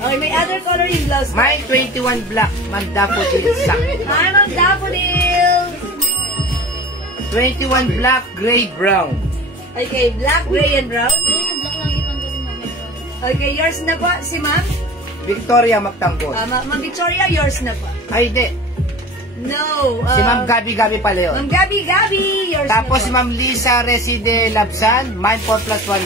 Okay, may other color yung blouse ko. My 21 black, Ma'am Daffodil Sack. Hi, Ma'am Daffodil! 21 black, gray, brown. Okay, black, gray, and brown. Okay, yours na po, si Ma'am? Victoria Magtanggol. Ma'am Victoria, yours na po. Ay, di. No. Si Ma'am Gabi pala yun. Ma'am Gabi, yours Tapos si na po. Ma'am Lisa Reside Labsan, mine 4+1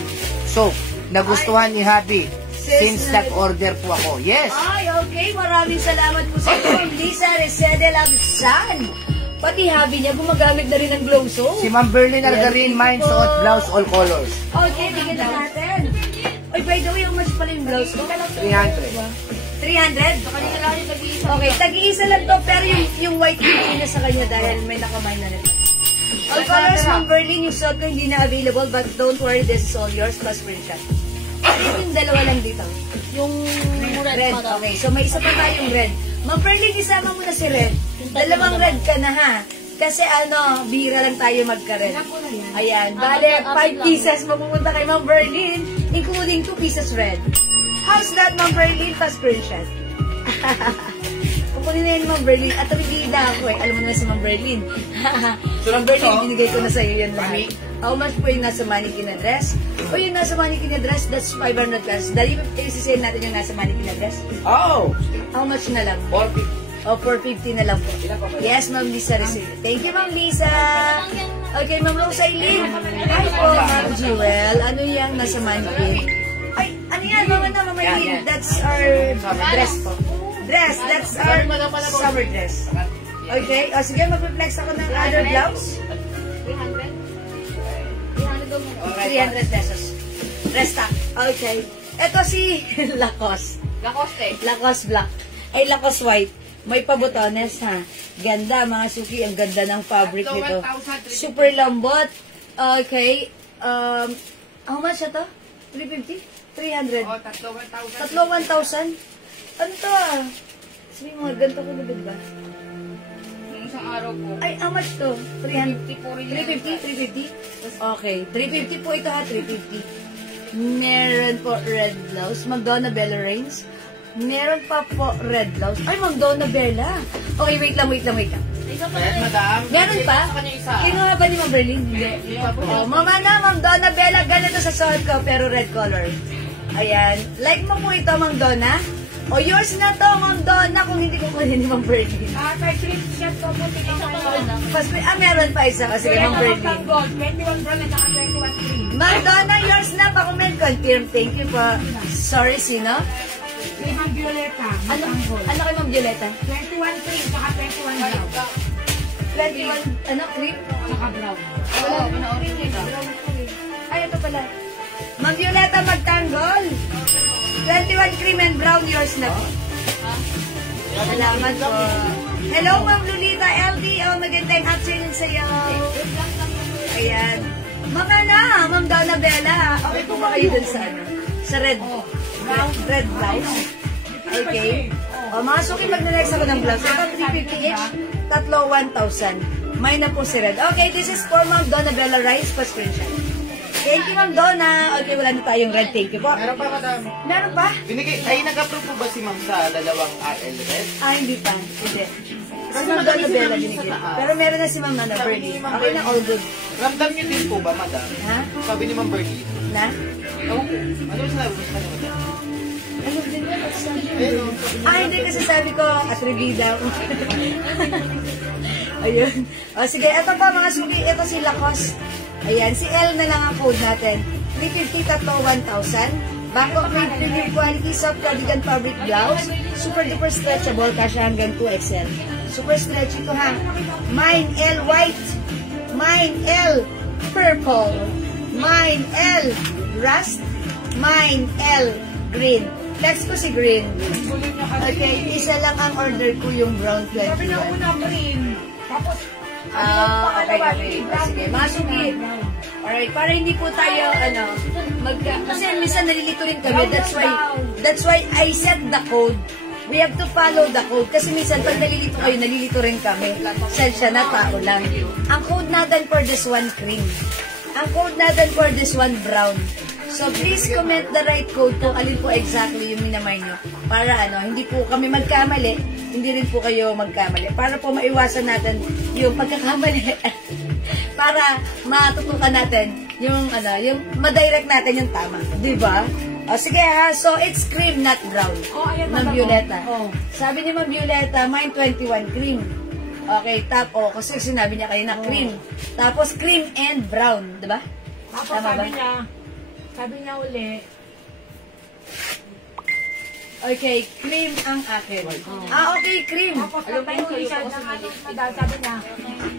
soap. Nagustuhan ni Habi. Since nag-order po ako. Yes. Ay, okay. Maraming salamat po sa inyo, Ma'am Lisa Resede Labsan. Pati habi niya, gumagamit na rin ng glow soap. Si Ma'am Berlin Argarin, mine suot, blouse, all colors. Okay, bigyan na natin. Oy, by the way, how much pala yung blouse ko? 300. 300? Okay, tag-iisa lang to, pero yung white hindi na sa kanya dahil may nakamay na nito. All colors, Ma'am Berlin, yung suot ko hindi na available, but don't worry, this is all yours, plus screenshot. Yung dalawa lang dito. Yung red. Okay, so may isa pa tayong red. Ma'am Berlin, isama mo na si red. Dalawang red ka na ha. Kasi bihira lang tayo magka-red. Ayan, bale, 5 pieces mapupunta kay Ma'am Berlin, including 2 pieces red. How's that, Ma'am Berlin? Pa-screenshot. Kukunin na yun, Ma'am Berlin. At tumigida ako eh. Alam mo na si Ma'am Berlin. So, Ma'am Berlin, binigay ko na sa iyo yan lahat. How much po yung nasa mannequin na dress? O yung nasa mannequin na dress, that's 500 pesos. Dali pa isisend natin yung nasa mannequin na dress. Oh! How much na lang? 450. O, 450 na lang po. Yes, Ma'am Lisa Receive. Thank you, Ma'am Lisa. Okay, Ma'am Rosalie. Hi po, Ma'am Jewel. Ano yung nasa mannequin? Ay, ano yan, Ma'am Lynn? That's our dress po. Dress, that's our summer dress. Okay, o sige, mag-reflex ako ng other blouse. 300 pesos. Restock. Okay. Ito si Lacoste. Lacoste black. Ay, Lacoste white. May pabutones ha. Ganda mga suki. Ang ganda ng fabric nito. Super lambot. Okay. How much ito? 350? 300? Tatlo 1,000? Ano to ah? Sabi mo, ganito ko nabid ba? Isang araw po. Ay, how much to? 350 po rin. 350? 350? Okay. 350 po ito ha, 350. Meron po red blouse. Madonna Bella Reigns. Meron pa po red blouse. Ay, Ma'am Donna Bella. Okay, wait lang. Ayan, madam. Meron pa? Sa kanya isa. Kinuha ba ni Ma'am Berlin? Hindi. Oh, Mama na, Ma'am Donna Bella. Ganito sa suot ko, pero red color. Ayan. Like mo po ito, Ma'am Donna. O, yours na to, Ma'am Donna, kung hindi ko kunin ni Ma'am Berlin. Kay Chris Chef ko po, Meron pa isa kasi Ma'am Berlin. 21 brown at saka 21 cream. Ma'am Donna, yours na. Pa-comment, confirm. Thank you po. Sorry, sino? Kay Ma'am Violeta, Ano kay Ma'am Violeta? 21 cream, saka 21 brown. 21, cream? Saka brown. Wala naman na orange ito. Ay, ito pala. Ma'am Violeta, magtanggol. 21 cream and brown, yours na po. Salamat po. Hello, Ma'am Lolita LDO. Magandang afternoon sa iyo. Ayan. Mga na, Ma'am Donna Bella. Okay po ba kayo dun sa Sa red red blouse? Okay. O, mga suki, mag-next ako ng blouse. Ito, 350 each. Tatlo, 1,000. May na po si red. Okay, this is for Ma'am Donna Bella Rice. Pa-screenshot. Thank you, Ma'am Donna. Okay, wala na tayong red. Thank you po. Meron pa, madam. Meron pa? Nag-approve po ba si ma'am sa dalawang RL red? Hindi pa. Hindi. Si Ma'am Donna Bella binigay. Pero meron na si Ma'am Nana Bernie. Okay na, all good. Ramdam niyo din po ba, madam? Ha? Sabi ni Ma'am Bernie. Na? Ewan ko. Ano sinabi mo sa kanya, madam? Ano din yun? Hindi kasi sabi ko, atribida. Ayun. O, sige, ito pa mga suki. Ito si Lacoste. Ayan, si L na lang ang code natin. 350 tatlo, 1,000. Bangkok made premium quality soft cardigan fabric blouse. Super duper stretchable, kasya hanggang 2XL. Super stretchy ito ha. Mine L white. Mine L purple. Mine L rust. Mine L green. Flex ko si green. Okay, isa lang ang order ko yung brown 21. Sabi na una cream. Tapos, Okay. Sige, masuki. Alright, para hindi po tayo, kasi minsan nalilito rin kami. That's why I set the code. We have to follow the code. Kasi minsan, pag nalilito kayo, nalilito rin kami. Sensya na, tao lang. Ang code natin for this one, cream. Ang code natin for this one, brown. So, please comment the right code kung alin po exactly yung minamay nyo. Para hindi po kami magkamali, hindi rin po kayo magkamali. Para po maiwasan natin yung pagkakamali. Para matutukan natin yung, yung madirect natin yung tama. Diba? O, sige ha. So, it's cream, not brown. Ma'am Violeta. Sabi ni Ma'am Violeta, mine 21 cream. Okay, kasi sinabi niya kayo na cream. Tapos, cream and brown. Diba? Tapos sabi niya uli, okay, cream ang akin. Okay, cream. tapos patay uli siya ng sabi niya,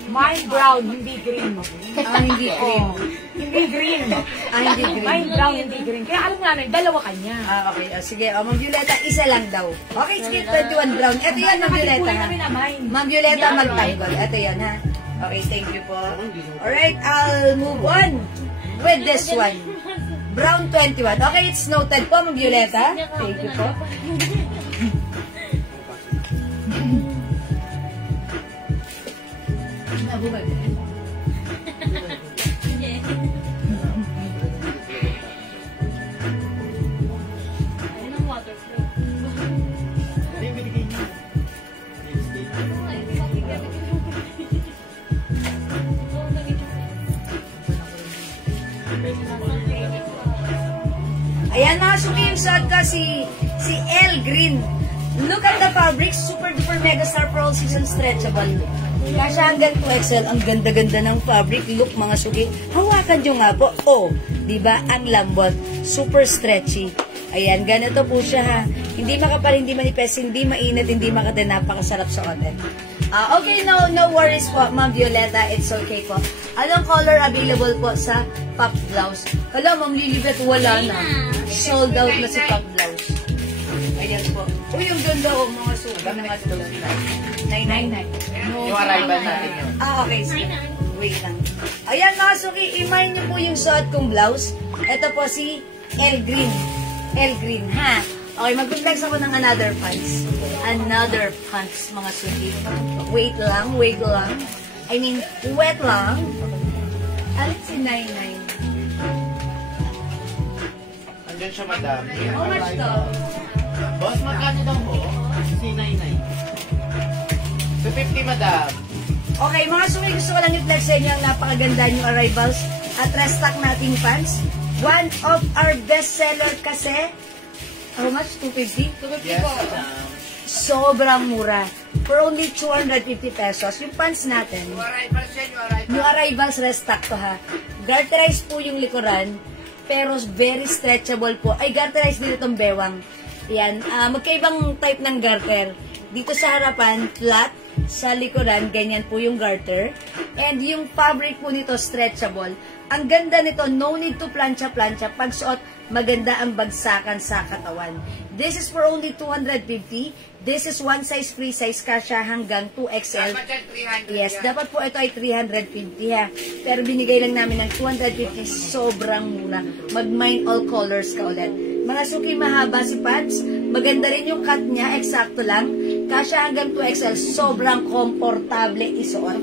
mine brown, hindi green. Hindi cream. Hindi green. Hindi green. Mine brown, hindi green. Kaya alam namin, dalawa kanya. Okay, sige. Ma'am Violeta, isa lang daw. Okay, sige, 21 brown. Ito yan, Ma'am Violeta, ha? Ma'am Violeta, magtanggol. Ito yan, ha? Okay, thank you po. Alright, I'll move on with this one. Brown 21. Okay, it's noted po, Ma'am Violeta. Thank you po. Ayan mga suki, yung suot ko si L Green. Look at the fabric, super duper mega star for all season stretchable. Kasya hanggang 2XL, ang ganda-ganda ng fabric look mga suki. Hawakan nyo nga po. Diba? Ang lambot. Super stretchy. Ayan, ganito po siya ha. Hindi makapal, hindi manipes, hindi mainit, hindi makate, napakasarap sa content. Okay, no worries po, Ma'am Violeta. It's okay po. Anong color available po sa pop blouse? Hala, Ma'am Lilibet, wala na. Sold out na si pop blouse. Ayan po. Uy, yung ganda ko, mga suga. Mga suga. 999. Yung arrival natin yun. Okay. Wait lang. Ayan mga suki, imay niyo po yung suot kong blouse. Ito po si L Green. L Green, ha? Okay, mag-flex ako ng another pants. Another pants, mga suki. Wait lang. I mean, wet lang. Alit si 99. Andyan siya, madam. How much to? Boss, magkano daw po? C99. 250, madam. Okay, mga sumi, gusto ko lang i-flex sa inyo ang napakaganda yung arrivals at restock nating pants. One of our best seller kasi, how much? 250? 250 Yes, po. madam. Sobrang mura. For only 250 pesos. Yung pants natin, yung arrivals restock to ha. Garterized po yung likuran, pero very stretchable po. Ay, garterized din itong bewang. Yan, magkaibang type ng garter. Dito sa harapan, flat. Sa likuran, ganyan po yung garter. And yung fabric po nito, stretchable. Ang ganda nito, no need to plancha-plancha. Pag suot, maganda ang bagsakan sa katawan. This is for only 250. This is one size free size, kasya hanggang 2XL. Yes, dapat po ito ay 350 ha. Pero binigay lang namin ng 250, sobrang mura. Mag-mine all colors ka ulit. Mga suki, mahaba si pants. Maganda rin yung cut niya, eksakto lang. Kasya hanggang 2XL, sobrang komportable isuot.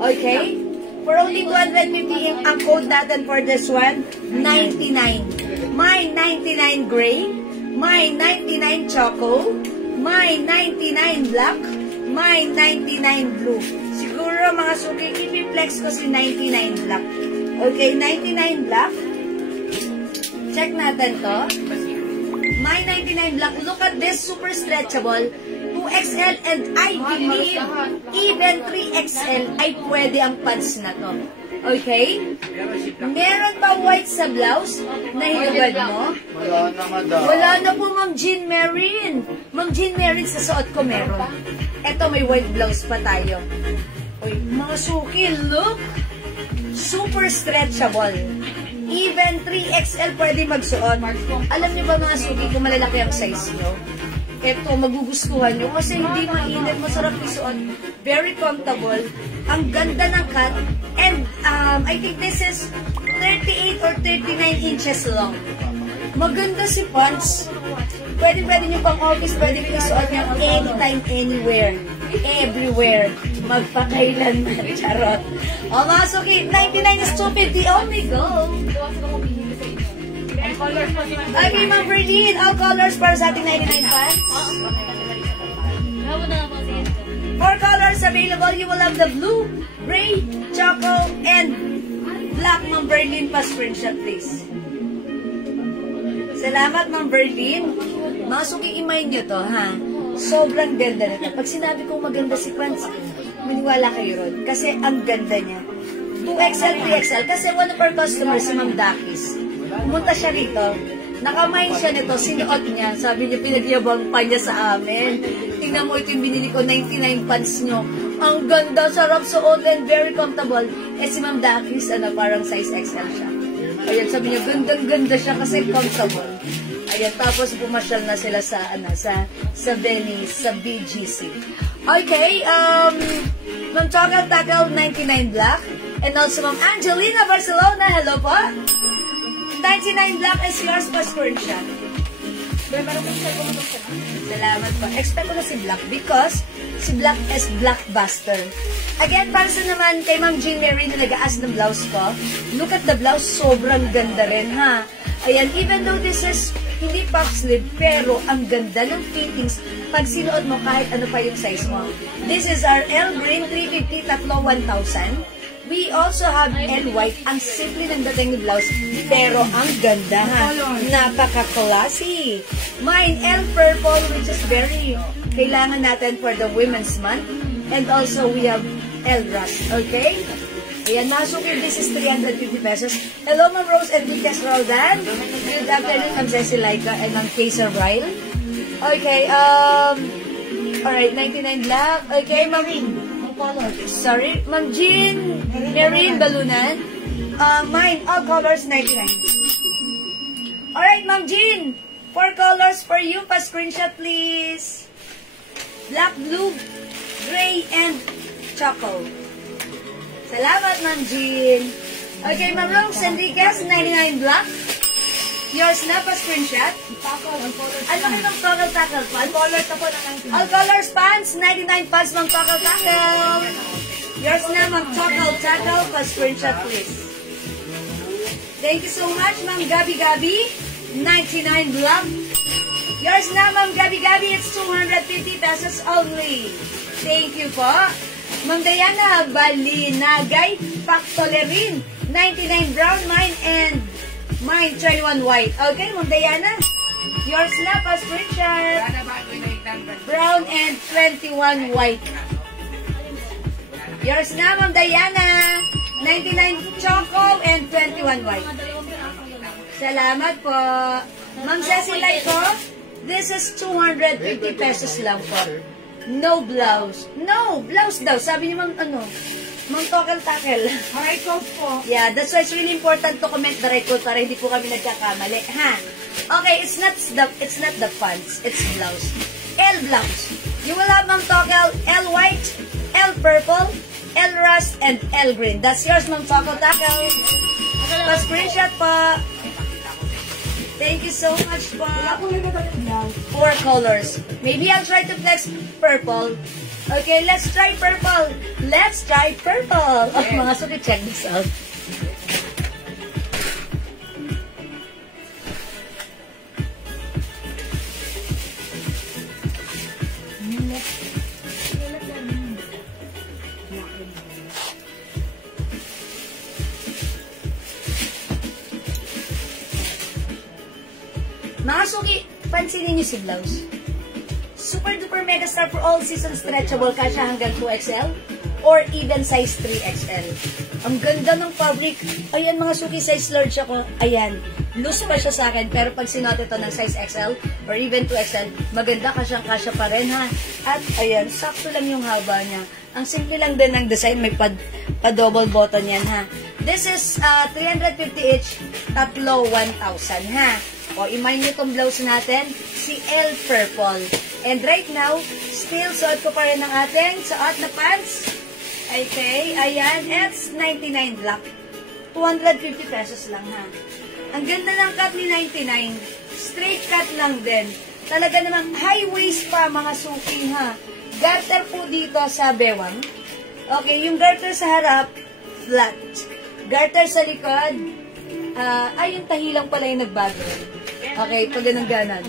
Okay? For only 250, ang code natin for this one, 99. My 99 gray, my 99 choco, my 99 black, my 99 blue. Siguro mga suki, i-flex ko si 99 black. Okay, 99 black. Check natin to. My 99 black. Look at this, super stretchable. 2XL and I believe even 3XL ay pwede ang pants na to. Okay? Meron pa white sa blouse na hinubad mo? Wala na, madam. Wala na po, Ma'am Jean Marin. Ma'am Jean Marin, sa suot ko meron. Eto, may white blouse pa tayo. Uy, mga suki, look! Super stretchable. Even 3XL pwede magsuot. Alam niyo ba mga suki kung malalaki ang size nyo? Ito, magugustuhan nyo kasi hindi mainit, masarap isuot. Very comfortable. Ang ganda ng cut. And I think this is 38 or 39 inches long. Maganda si pants. Pwede nyo pang office, pwede nyo isuot nyo anytime, anywhere. Everywhere. Magpakailanman. Charot. O mga suki, 99 is 250. Oh my God. Okay, Ma'am Berlin, all colors para sa ating 99 pants. 4 colors available. You will have the blue, gray, choco, and black, Ma'am Berlin. Pa-screenshot, please. Salamat, Ma'am Berlin. Mga suki, imay nyo to, ha? Sobrang ganda nito. Pag sinabi kong maganda si pants, maniwala kayo ron. Kasi ang ganda niya. 2XL, 3XL. Kasi one of our customers, si Ma'am Dakis, pumunta siya rito, nakamain siya nito, sinuot niya, sabi niya, pinagyabang pa niya sa amin. Tingnan mo, ito yung binili ko, 99 pants nyo. Ang ganda, sarap suot, and very comfortable. Eh si Ma'am Dakis, parang size XL siya. Ayan, sabi niya, gandang-ganda siya kasi comfortable. Ayan, tapos pumasyal na sila sa, sa Venice, sa BGC. Okay, Ma'am Chocolate Tackle, 99 black. And also Ma'am Angelina Barcelona, hello po. 99 black is yours pa screenshot. Salamat po. Expect ko na si Black because si Black is Blockbuster. Again, para sa naman kay Ma'am Jean Mary na nag-aas ng blouse ko, look at the blouse, sobrang ganda rin ha. Ayan, even though this is hindi puff sleeve, pero ang ganda ng fittings pag sinuot mo kahit ano pa yung size mo. This is our L green, 350, tatlo 1,000. We also have L white. Ang simple ng dating ni blouse, pero ang ganda ha. Napaka-classy. Mine L purple, which is very kailangan natin for the Women's Month. And also we have L rust. Okay? Ayan, nasukin. This is 350 pesos. Hello, Ma'am Rose and Vitas Roldan. Good afternoon, Ma'am Ceci Laika and Ma'am Kaiser Ryle. Okay, alright, 99 black. Okay, Ma'am sorry, Ma'am Jean Marine Balunan. Mine, all colors, 99. Alright, Ma'am Jean, 4 colors for you. Pa-screenshot, please. Black, blue, gray, and choco. Salamat, Ma'am Jean. Okay, Ma'am Rose Enriquez, 99 black. Yours na, pa-screenshot. Ano kayo ng Toggle Tackle pants? All colors na po na 99. All colors pants, 99 pants, Ma'am Toggle Tackle. Yours na, Ma'am Toggle Tackle, pa-screenshot please. Thank you so much, Ma'am Gabi Gabi, 99 black. Yours na, Ma'am Gabi-Gabi, it's 250 pesos only. Thank you po. Ma'am Diana, Balinagay, Pactolerin, 99 brown, mine, and mine, 21 white. Okay, Ma'am Diana. Yours na, pa-screenshot. Brown and 21 white. Yours na, Ma'am Diana. 99 choco and 21 white. Salamat po. Ma'am Cecilay po, this is 250 pesos lang po. No blouse. No, blouse daw. Sabi niyo, Ma'am, Ma'am Tokel-Takel. Right code po. Yeah, that's why it's really important to comment the right code para hindi po kami nagkakamali. Ha? Okay, it's not the pants. It's blouse. L blouse. You will have, Ma'am Tokel, L white, L purple, L rust, and L green. That's yours, Ma'am Tokel-Takel. Pa-screenshot po. Thank you so much po. 4 colors. Maybe I'll try to flex purple. Okay, let's try purple. Let's try purple. Oh, mga suki, check this out. Mga suki, pansinin niyo si blouse. Super duper mega star for all season stretchable, kasya hanggang 2XL or even size 3XL. Ang ganda ng fabric. Ayan mga suki, size large ako. Ayan, loose pa siya sa akin, pero pag sinuot ito ng size XL or even 2XL, maganda kasya pa rin ha. At ayan, sakto lang yung haba niya. Ang simple lang din ng design, may pa-double button yan ha. This is 350 each, tatlo 1,000 ha. O, imay nyo itong blouse natin, si L Purple. And right now, still suot ko pa rin ang ating suot na pants. Okay, ayan, it's 99 black. 250 pesos lang ha. Ang ganda ng cut ni 99. Straight cut lang din. Talaga namang high waist pa mga suki ha. Garter po dito sa bewang. Okay, yung garter sa harap, flat. Garter sa likod, yung tahilang pala yung nagbago. Okay, pag ganun-ganon.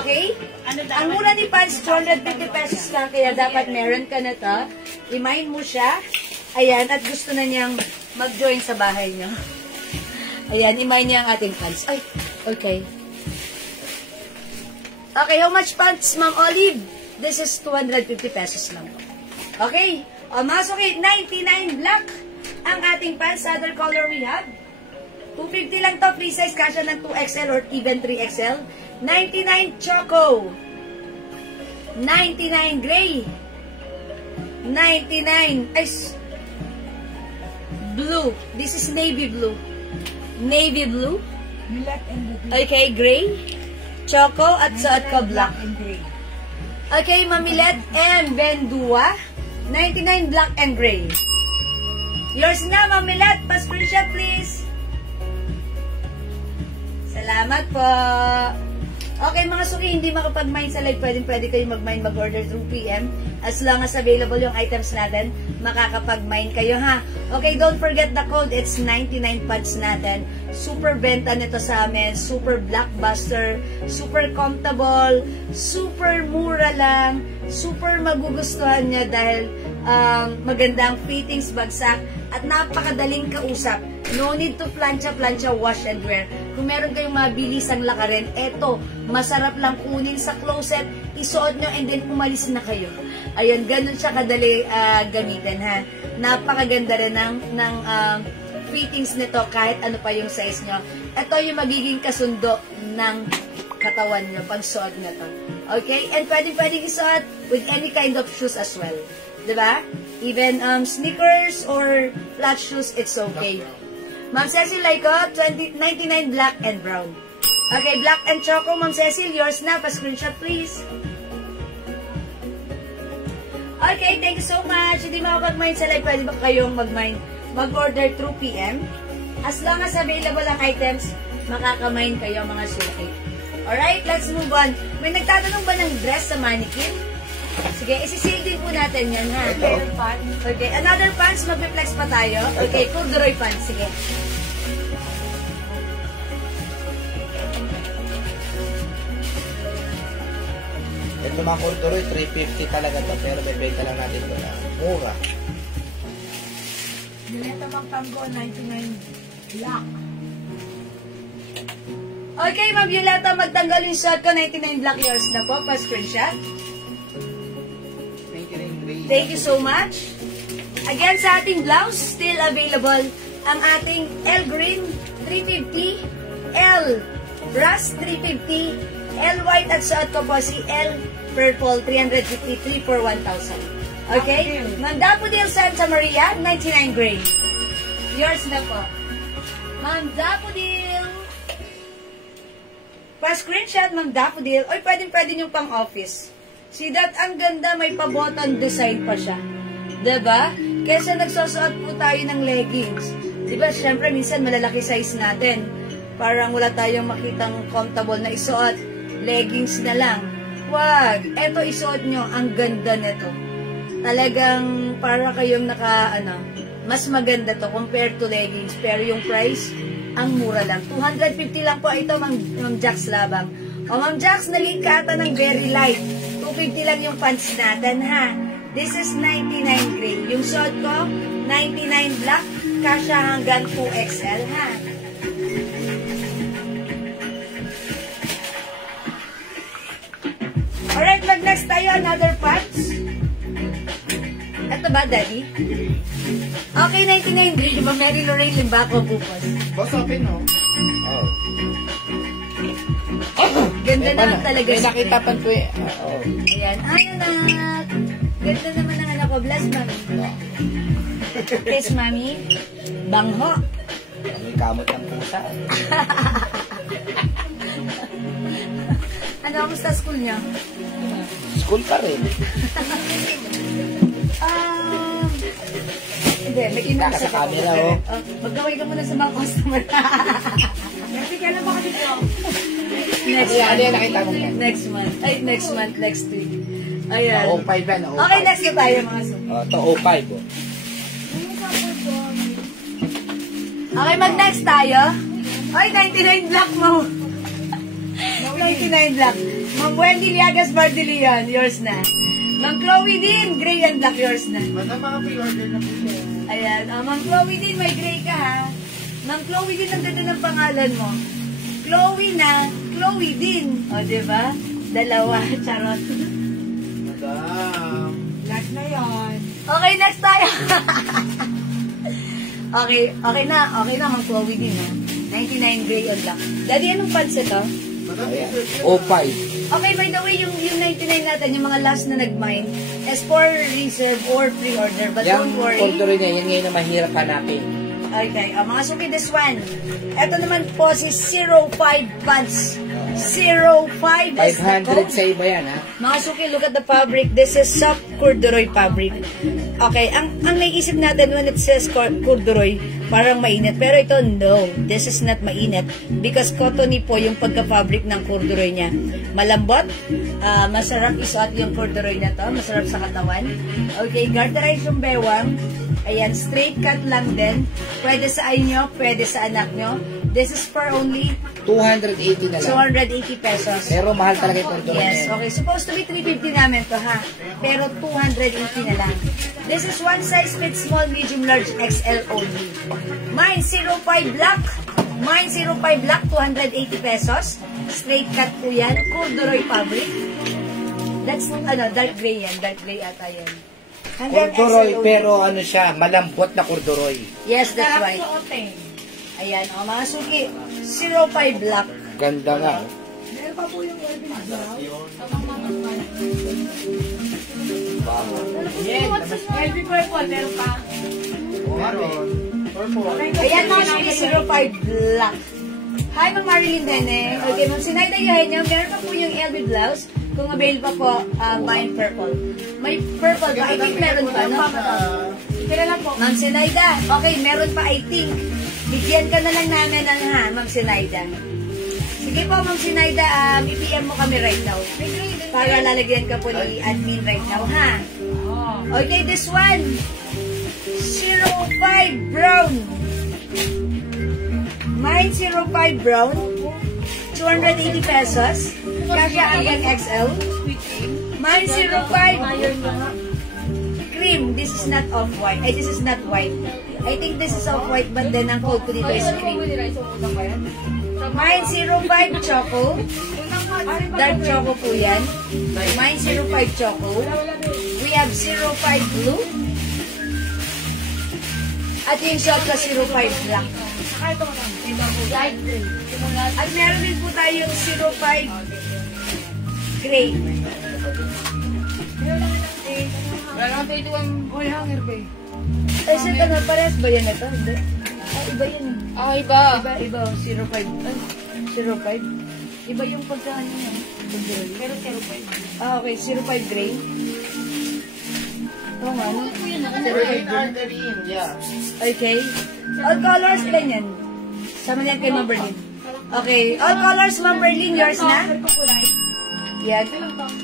Okay? Ang mura ni pants, 250 pesos lang, kaya dapat meron ka na to. Remind mo siya. Ayan, at gusto na niyang mag-join sa bahay niyo. Ayan, imay niya ang ating pants. Ay, okay. Okay, how much pants, Ma'am Olive? This is 250 pesos lang. Okay? O, masukit, 99 black ang ating pants. Other color we have. 250 lang to, free size, kasya ng 2XL or even 3XL. 99 choco. 99 gray. 99 blue. This is navy blue. Navy blue. Okay, gray. Choco at suot ko black. Okay, Mamilet and Bendua. 99 black and gray. Yours na, Mamilet. Pa-screenshot, please. Salamat po. Okay, mga suki, hindi makapag-mine sa live. Pwede kayo mag-mine, mag-order through PM. As long as available yung items natin, makakapag-mine kayo, ha? Okay, don't forget the code. It's 99 pads natin. Super benta nito sa amin. Super blockbuster. Super comfortable. Super mura lang. Super magugustuhan niya dahil magandang fittings, bagsak, at napakadaling kausap. No need to plancha, wash and wear. Kung meron kayong mabilisang lakarin, eto, masarap lang kunin sa closet, isuot nyo, and then umalis na kayo. Ayun, ganun siya kadali gamitin, ha. Napakaganda rin ng fittings nito, kahit ano pa yung size nyo. Ito yung magiging kasundo ng katawan nyo pag suot na to. Okay? And pwedeng isuot with any kind of shoes as well. Diba? Even sneakers or flat shoes, it's okay. Ma'am Cecil, like 99 black and brown. Okay, black and choco, Ma'am Cecil, yours na. Pa-screenshot, please. Okay, thank you so much. Hindi makapag-mine sa live, pwede ba kayong mag-mine? Mag-order through PM. As long as available ang items, makaka-mine kayo mga suki. Alright, let's move on. May nagtatanong ba ng dress sa mannequin? Sige, isi-sale din po natin yan, ha? Okay, another pants, mag-reflex pa tayo. Okay, corduroy pants, sige. Ito mga corduroy, 350 talaga to. Pero bebenta lang natin ito na mura. Dileta Magtanggol, 99 black. Okay, Ma'am Violeta, magtanggal yung shot ko. 99 black yours na po. Pa-screenshot. Thank you so much. Again, sa ating blouse, still available ang ating L green 350, L brass 350, L white at suot ko po si L purple 353 for 1,000. Okay? Ma'am Daffodil Santa Maria, 99 gray. Yours na po. Ma'am Daffodil. Pa-screenshot, Ma'am Daffodil. Oy, pwede nyo pang office. See that? Ang ganda, may pa-button design pa siya. Diba? Kesa nagsusuot po tayo ng leggings. Diba? Siyempre, minsan malalaki size natin. Parang wala tayong makitang comfortable na isuot. Leggings na lang. Wag. Eto, isuot nyo. Ang ganda nito. Talagang para kayong mas maganda to compared to leggings. Pero yung price, ang mura lang. 250 lang po ito, Ma'am Jax Labang. O, Ma'am Jax, nalikata ng very light. 250 lang yung pants natin, ha? This is 99 gray. Yung short ko, 99 black. Kasya hanggang 2XL, ha? Alright, mag-next tayo. Another pants. Ito ba, Daddy? Okay, 99 gray. Diba Mary Lorraine Limbaco Bupos? Boss, open, no? Oh. Ganda naman talaga. May nakita pa ito eh. Oo. Ayan. Ay, anak. Ganda naman ang anak ko. Bless, Mami. Kiss, Mami. Bangho. May kamot ng pusa. Ano, kamusta school niya? School pa rin. Hindi, may kinakasak Sa camera, oh. Magkaway ka muna sa mga customer. Kasi kailan ba kasi ito? Next Ano month. yan nakita mo yan? Next month. Ay, next month, next week. Ayan. O5 yan, O5. Okay, next na tayo mga so. Ito O5, oh. Okay, mag-next tayo. Ay, 99 black mo. 99 black. Ma'am Wendy Liagas Bardilian, yours na. Ma'am Chloe din, gray and black, yours na. Madam, mga pre-order na po siya. Ayan. Ma'am Chloe din, may gray ka ha. Ma'am Chloe din, ang ganda ng pangalan mo. Chloe na, Chloe din. O, diba? Dalawa, charot. Madam. Black na yun. Okay, next tayo. Okay na, Ma'am Chloe din, ha? 99 gray and black. Daddy, anong pants ito? Madam, Ayan. insert O5. Okay, by the way, yung 99 natin, yung mga last na nag-mine, is for reserve or pre-order. But Yung don't worry. corduroy niya, yan ngayon na mahirap hanapin. Okay, mga suki, this one. Ito naman po si 05 pants. 05 is the 500 code. sa iba yan, ha? Mga suki, look at the fabric. This is soft corduroy fabric. Okay, ang naisip natin when it says corduroy, parang mainit. Pero ito, no. This is not mainit. Because cottony po yung pagka-fabric ng corduroy niya. Malambot. Masarap isuot yung corduroy na to. Masarap sa katawan. Okay, garterize yung bewang. Ayan, straight cut lang din. Pwede sa inyo, pwede sa anak nyo. This is for only 280 na lang. 280 pesos. Pero mahal talaga yung corduroy Yes, niya. okay. Supposed to be 350 namin to, ha? Pero 280 na lang. This is one size fits small, medium, large, XL only. Mine 05 black. Mine 05 black, 280 pesos. Straight cut po yan. Corduroy fabric. That's, dark gray yan. Dark gray ata yan. Hanggang Corduroy, XL only. pero ano siya, malambot na corduroy. Yes, that's Sarap right. suotin. Ayan, mga suki. 05 black. Ganda nga. Oh. Meron pa po yung wedding blouse. LB purple, meron pa. Meron. Purple. Ayan mga suki, 05 black. Hi, Ma'am Marilyn Dene. Okay, Ma'am Sinaida Yahenyo, meron pa po yung LB blouse. Kung avail pa po, mine purple. May purple pa. I think meron pa, no? Kaya lang po. Ma'am Sinaida, okay, meron pa, I think. Bigyan ka na lang namin ng Ma'am Sinaida. Sige po, Ma'am Sinaida, i-PM mo kami right now. Para lalagyan ka po ni admin right now, ha? Okay, this one. 05 brown. Mine 05 brown. 280 pesos. Kasya hanggang XL. Mine 05. Cream. This is not off-white. Ay, this is not white. I think this is off-white, but then ang code ko dito is cream. Mine 05 choco. Dark choco po yan. Mine 05 choco. We have 05 blue. At yung shot na 05 black. At meron din po tayong 05 gray. Wala lang 21 boy hanger ba eh? Ay, sir, ano, parehas ba yan ito? Hindi. Ah, iba yan. Iba. Iba, 05. Ay, 05. Iba yung pagkaan niya. Pero 05. Ah, okay, 05 gray. Oo nga, no? 08 arterin, yeah. Okay. All colors, ilan yan? Sama niyan kay Ma'am Berlin. Okay, all colors, Ma'am Berlin, yours na? Yan.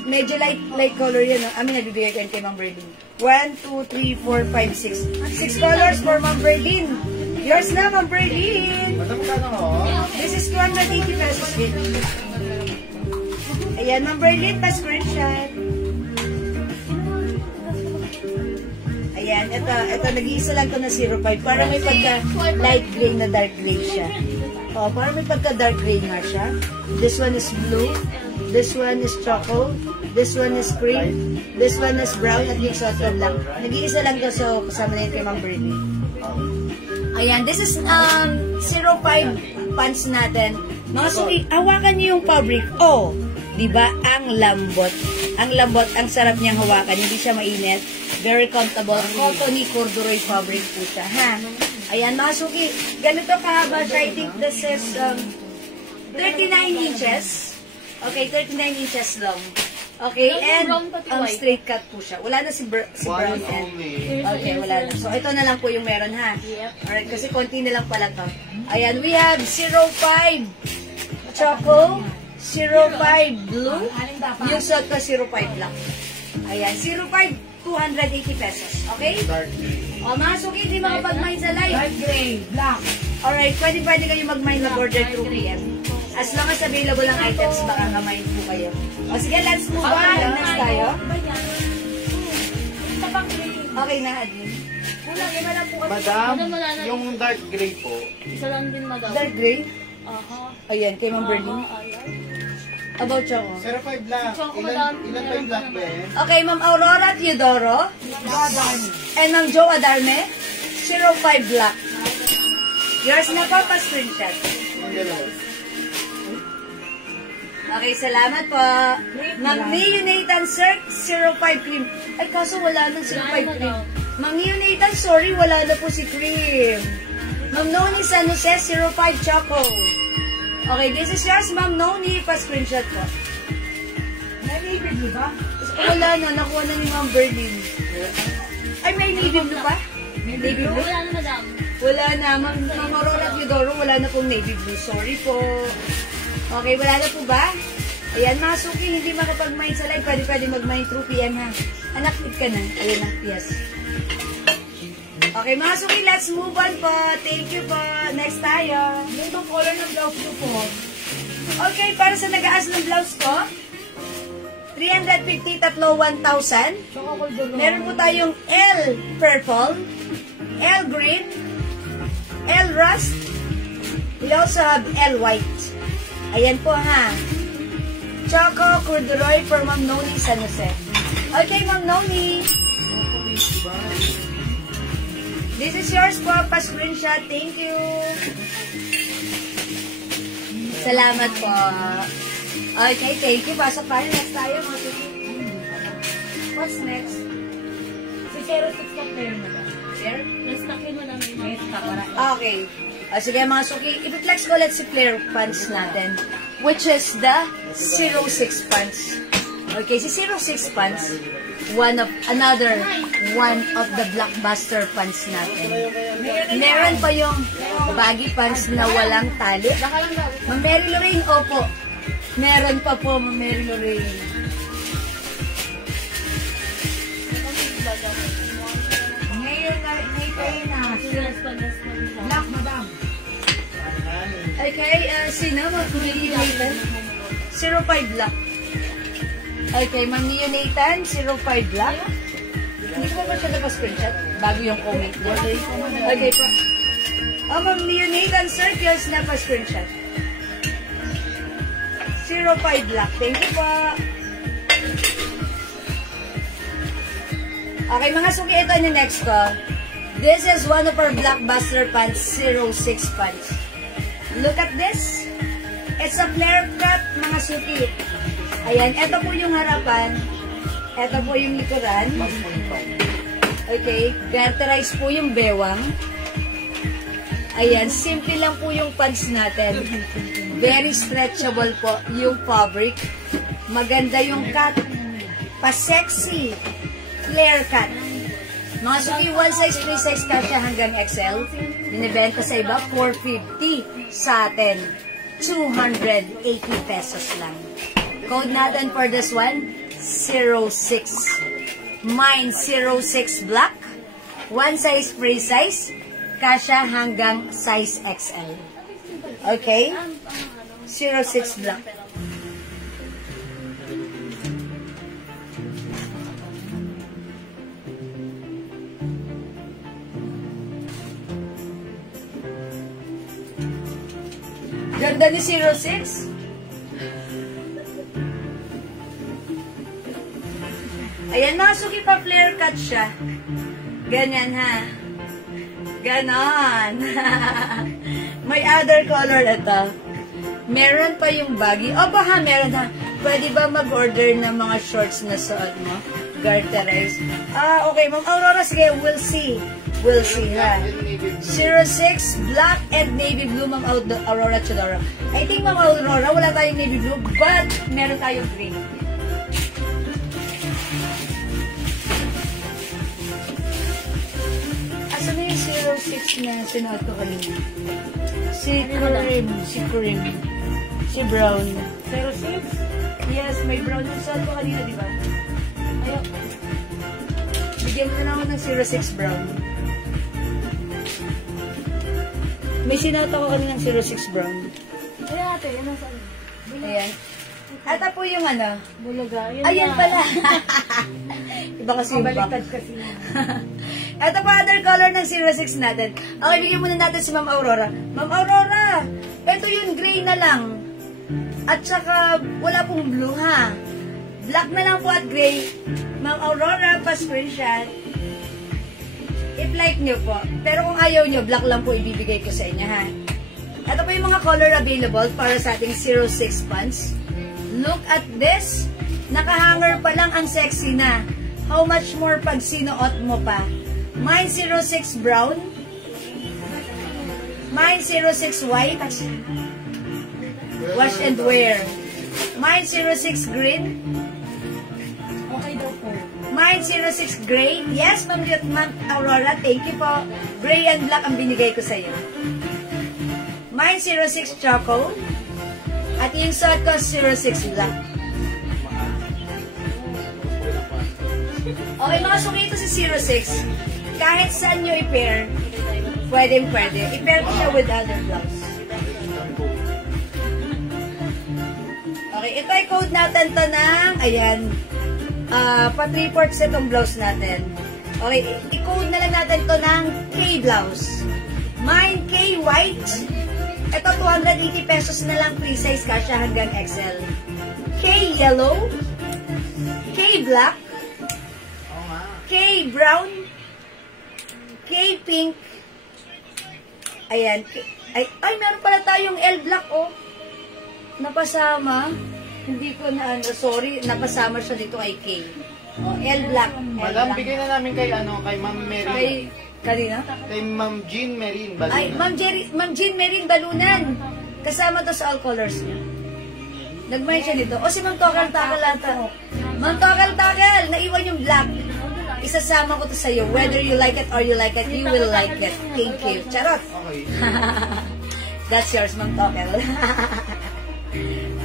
Medyo light color yan. Amin nagbibigay kayo kay Ma'am Berlin. 1, 2, 3, 4, 5, 6. 6 colors for Ma'am Berlin. Yours na, Ma'am Berlin. Madam ka na ho. This is 280 pesos din. Ayan, Ma'am Berlin, pa-screenshot. Ayan, ito nag-iisa lang to na 05. Para may pagka light gray na dark gray siya. Oh, para may pagka dark gray nga siya. This one is blue. This one is choco. This one is cream. This one is brown. At yung soto black. Nag-iisa lang to, so kasama na yun kay Ma'am Berlin. Ayan, this is 05 pants natin. Mga sumi, hawakan niyo yung fabric. Oh, di ba? Ang lambot. Ang lambot, ang sarap niyang hawakan. Hindi siya mainit. Very comfortable. Cottony corduroy fabric po siya, ha? Ayan, mga suki, ganito kahaba siya. I think this is 39 inches. Okay, 39 inches long. Okay, and straight cut po siya. Wala na si brown end. Okay, wala na. So, ito na lang po yung meron, ha? Alright, kasi konti na lang pala to. Ayan, we have 05 choco, 05 blue, yung suot ko 05 black. Ayan, 05 280 pesos. Okay? O, mga suki, hindi makapag-mine sa live. Light gray, black. Alright, pwede kayo mag-mine mag-order through PM. As long as available ang items, baka ka-mine po kayo. O, sige, let's move on. Next tayo. Okay na, Admin. Madam, yung dark gray po. Isa lang din, madam. Dark gray. Aha. Ayan, kay Ma'am Berlin. About choco. 05 black. Ilan ba yung black ba eh? Okay, Ma'am Aurora Teodoro. And Ma'am Jo Adarme. 05 black. Yours na po, pa-screenshot. Okay, salamat po. Ma'am Mio Nathan Cirque, 05 cream. Ay, kaso wala nang 05 cream. Ma'am Mio Nathan, sorry, wala na po si cream. Ma'am Noni San Jose, 05 choco. Okay, this is yours, Ma'am Noni. Pa-screenshot po. May navy blue ba? Wala na, nakuha na ni Ma'am Berlin. Ay, may navy blue pa? Navy blue? Wala na, madam. Wala na. Ma'am Aurora Teodoro, wala na pong navy blue. Sorry po. Okay, wala na po ba? Ayan, mga suki, hindi makapag-mine sa live. Pwede mag-mine through PM, ha? Anak, hit ka na. Ayan na, yes. Okay, mga suki, let's move on po. Thank you po. Next tayo. Yung bang color ng blouse ko po? Okay, para sa nag-aas ng blouse ko, 350, tatlo, 1,000. Meron po tayong L purple, L green, L rust. We also have L white. Ayan po, ha. Choco corduroy for Ma'am Noni San Jose. Okay, Ma'am Noni. This is yours po. Pa-screenshot. Thank you. Salamat po. Okay, thank you. Pasok tayo. Next tayo. What's next? Si 06 na player mo ba? Share? Na-stuck yun, madam. Okay. Sige, mga suki. I-flex ko ulit si flare pants natin. Which is the 06 pants. Okay, si 06 pants, another one of the blockbuster pants natin. Meron pa yung baggy pants na walang tali. Ma'am Mary Lorraine, opo. Meron pa po, Ma'am Mary Lorraine. Ngayon na black, madam. Okay, sino? Mag-kumili natin. 05 black. Okay, Ma'am Neo Nathan, 05 black. Hindi ko ba siya napa-screenshot? Bago yung comment niya. Okay po. Oh, Ma'am Neo Nathan, circles napa-screenshot. 05 black. Thank you po. Okay, mga suki, ito yung next ko. This is one of our blockbuster pants, 06 pants. Look at this. It's a flare cut, mga suki. Ayan, ito po yung harapan. Ito po yung likuran. Okay, garterize po yung bewang. Ayan, simple lang po yung pants natin. Very stretchable po yung fabric. Maganda yung cut. Pa-sexy. Flare cut. Mga suki, 1 size, 3 size kasya hanggang XL. Binibenta sa iba, 450. Sa atin, 280 pesos lang. Code natin for this one, 06. Mine, 06 black. 1 size, free size. Kasya hanggang size XL. Okay? 06 black. Ganda ni 06. Ayan, nasuki pa flare cut siya. Ganyan ha. Ganon. May other color ito. Meron pa yung baggy. O baka meron ha. Pwede ba mag-order ng mga shorts na suot mo? Garterize. Ah, okay. Ma'am Aurora, sige, we'll see. We'll see ha. 06, black and navy blue, Ma'am Aurora Chodora. I think, Ma'am Aurora, wala tayong navy blue, but meron tayong green. Asa na yung 06 na sinuot ko kanina? Si cream. Si brown. 06? Yes, may brown yung suot ko kanina, di ba? Ayaw. Bigyan mo na ako ng 06 brown. May sinuot ako kanina ng 06 brown. Ayan ate, yan ang saan. Ayan. Ata po yung ano? Bulaga. Ayan pala. Iba kasi yung back. Baliktad kasi. Ito pa other color ng 06 natin. Okay, bigyan muna natin si Ma'am Aurora. Ma'am Aurora, ito yung gray na lang. At saka wala pong blue ha. Black na lang po at gray. Ma'am Aurora, pa-screenshot. If like nyo po. Pero kung ayaw nyo, black lang po ibibigay ko sa inyo ha. Ito po yung mga color available para sa ating 06 pants. Look at this. Nakahanger pa lang ang sexy na. How much more pag sinuot mo pa? Mine 06 brown. Mine 06 white. Wash and wear. Mine 06 green. Okay daw po. Mine 06 gray. Yes, Ma'am Aurora, thank you po. Gray and black ang binigay ko sa iyo. Mine 06 choco. At yung suot ko 06 black. Okay, mga suki, ito si 06. Kahit saan nyo i-pair, pwede. I-pair ko siya with other blouse. Okay, ito ay code natin to ng, ayan, pa 3/4 itong blouse natin. Okay, i-code na lang natin to ng K blouse. Mine K white. Ito 280 pesos na lang, free size kasya hanggang XL. K yellow. K black. K brown. K pink. Ayan. Ay, meron pala tayong L black, oh. Napasama. Hindi ko na, sorry, napasama siya dito kay K. Oh, L black. Madam, bigay na namin kay Ma'am Merin. Kanina? Kay Ma'am Jean Merin. Ay, Ma'am Jean Merin Balunan. Kasama to sa all colors niya. Nagmay siya dito. O si Ma'am Tokal Takal ata. Ma'am Tokal Takal, naiwan yung black. Isasama ko to sa'yo. Whether you like it or you like it, you will like it. Thank you. Charot. Okay. That's yours, Ma'am Tokal.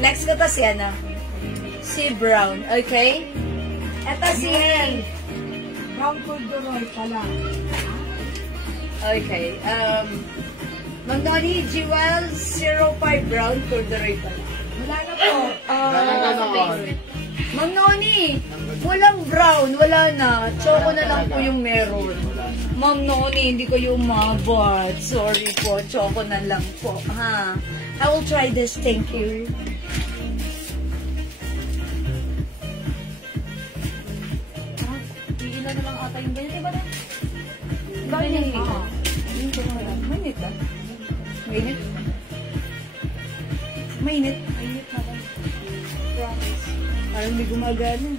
Next ko to si ano? Si Brown. Okay? Ito si... Brown corduroy pala. Okay. Ma'am Donnie, Jewel 05 Brown corduroy pala. Wala na po. Ganon. Ma'am Noni, walang brown, wala na. Choco na lang po yung meron. Ma'am Noni, hindi ko yung umabot. Sorry po, choco na lang po. Ha? I will try this, thank you. Ilan na lang ata yung ganyan. Diba na? Bakit? Oo. Mainit ba? Mainit? Mainit? Mainit na lang. Promise. Parang hindi gumagana.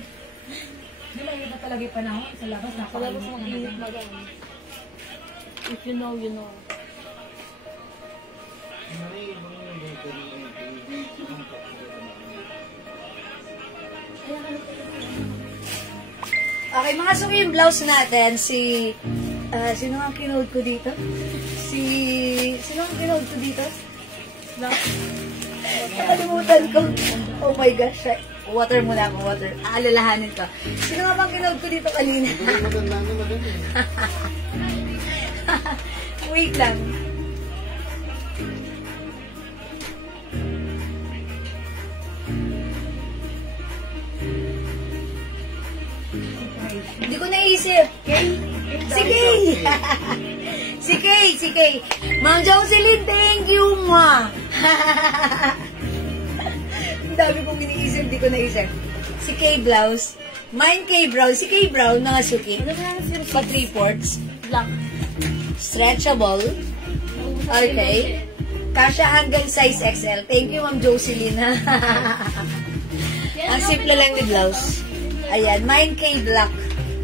Di ba iba talaga yung panahon sa labas? Sa labas ng init na lang. If you know, you know. Okay, mga suki yung blouse natin, sino ang kinood ko dito? Sino ang kinood ko dito? Nakalimutan ko. Oh my gosh. Water muna ako, water. Aalalahanin ko. Sino nga bang kinood ko dito kanina? Wait lang. Hindi ko naisip. Kay? Si Kay. Si Kay. Ma'am Jocelyn, thank you, ma. Ang dami kong iniisip, hindi ko naisip. Si Kay Blouse. Mine Kay Brown. Si Kay Brown, mga suki. Pa 3/4. Black. Stretchable. Okay. Kasha hanggang size XL. Thank you, Ma'am Jocelyn. Ang simple lang ni blouse. Ayan, mine Kay Black.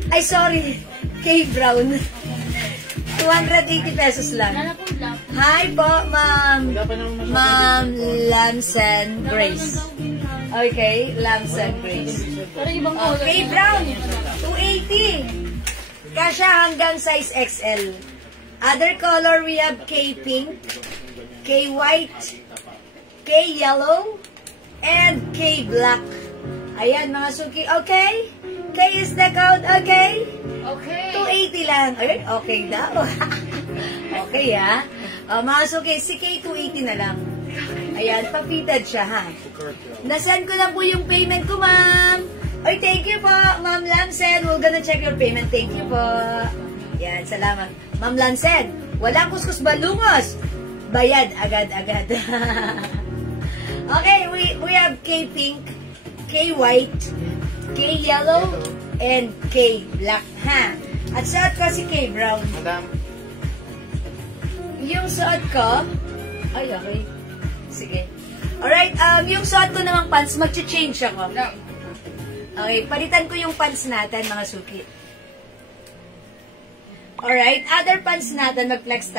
Ay, sorry. Kay Brown. 280 pesos lang. Wala na po black. Hi po, Ma'am Lamsen Grace. Okay, Lamsen Grace. Pero ibang color. Kay Brown, 280. Kasha hanggang size XL. Other color, we have K Pink, K White, K Yellow, and K Black. Ayan, mga suki. Okay? K is the code. Okay? Okay. 280 lang. Ayun, okay daw. Okay, ha? Mga suki, si K 280 na lang. Ayan, pa-fitted siya, ha? Nasend ko lang po yung payment ko, ma'am. Oy, thank you po, Ma'am Lamsen. We're gonna check your payment. Thank you po. Yan, salamat. Ma'am Lamsen, walang kuskus balungos. Bayad, agad-agad. Okay, we have K Pink, K White, K Yellow, and K Black, ha? At suot ko si K Brown. Madam. Yung suot ko, ay, okay. Sige. Alright, yung suot ko namang pants, mag-change ako. Okay, palitan ko yung pants natin, mga suki. Alright, other pants natin, mag-flex tayo.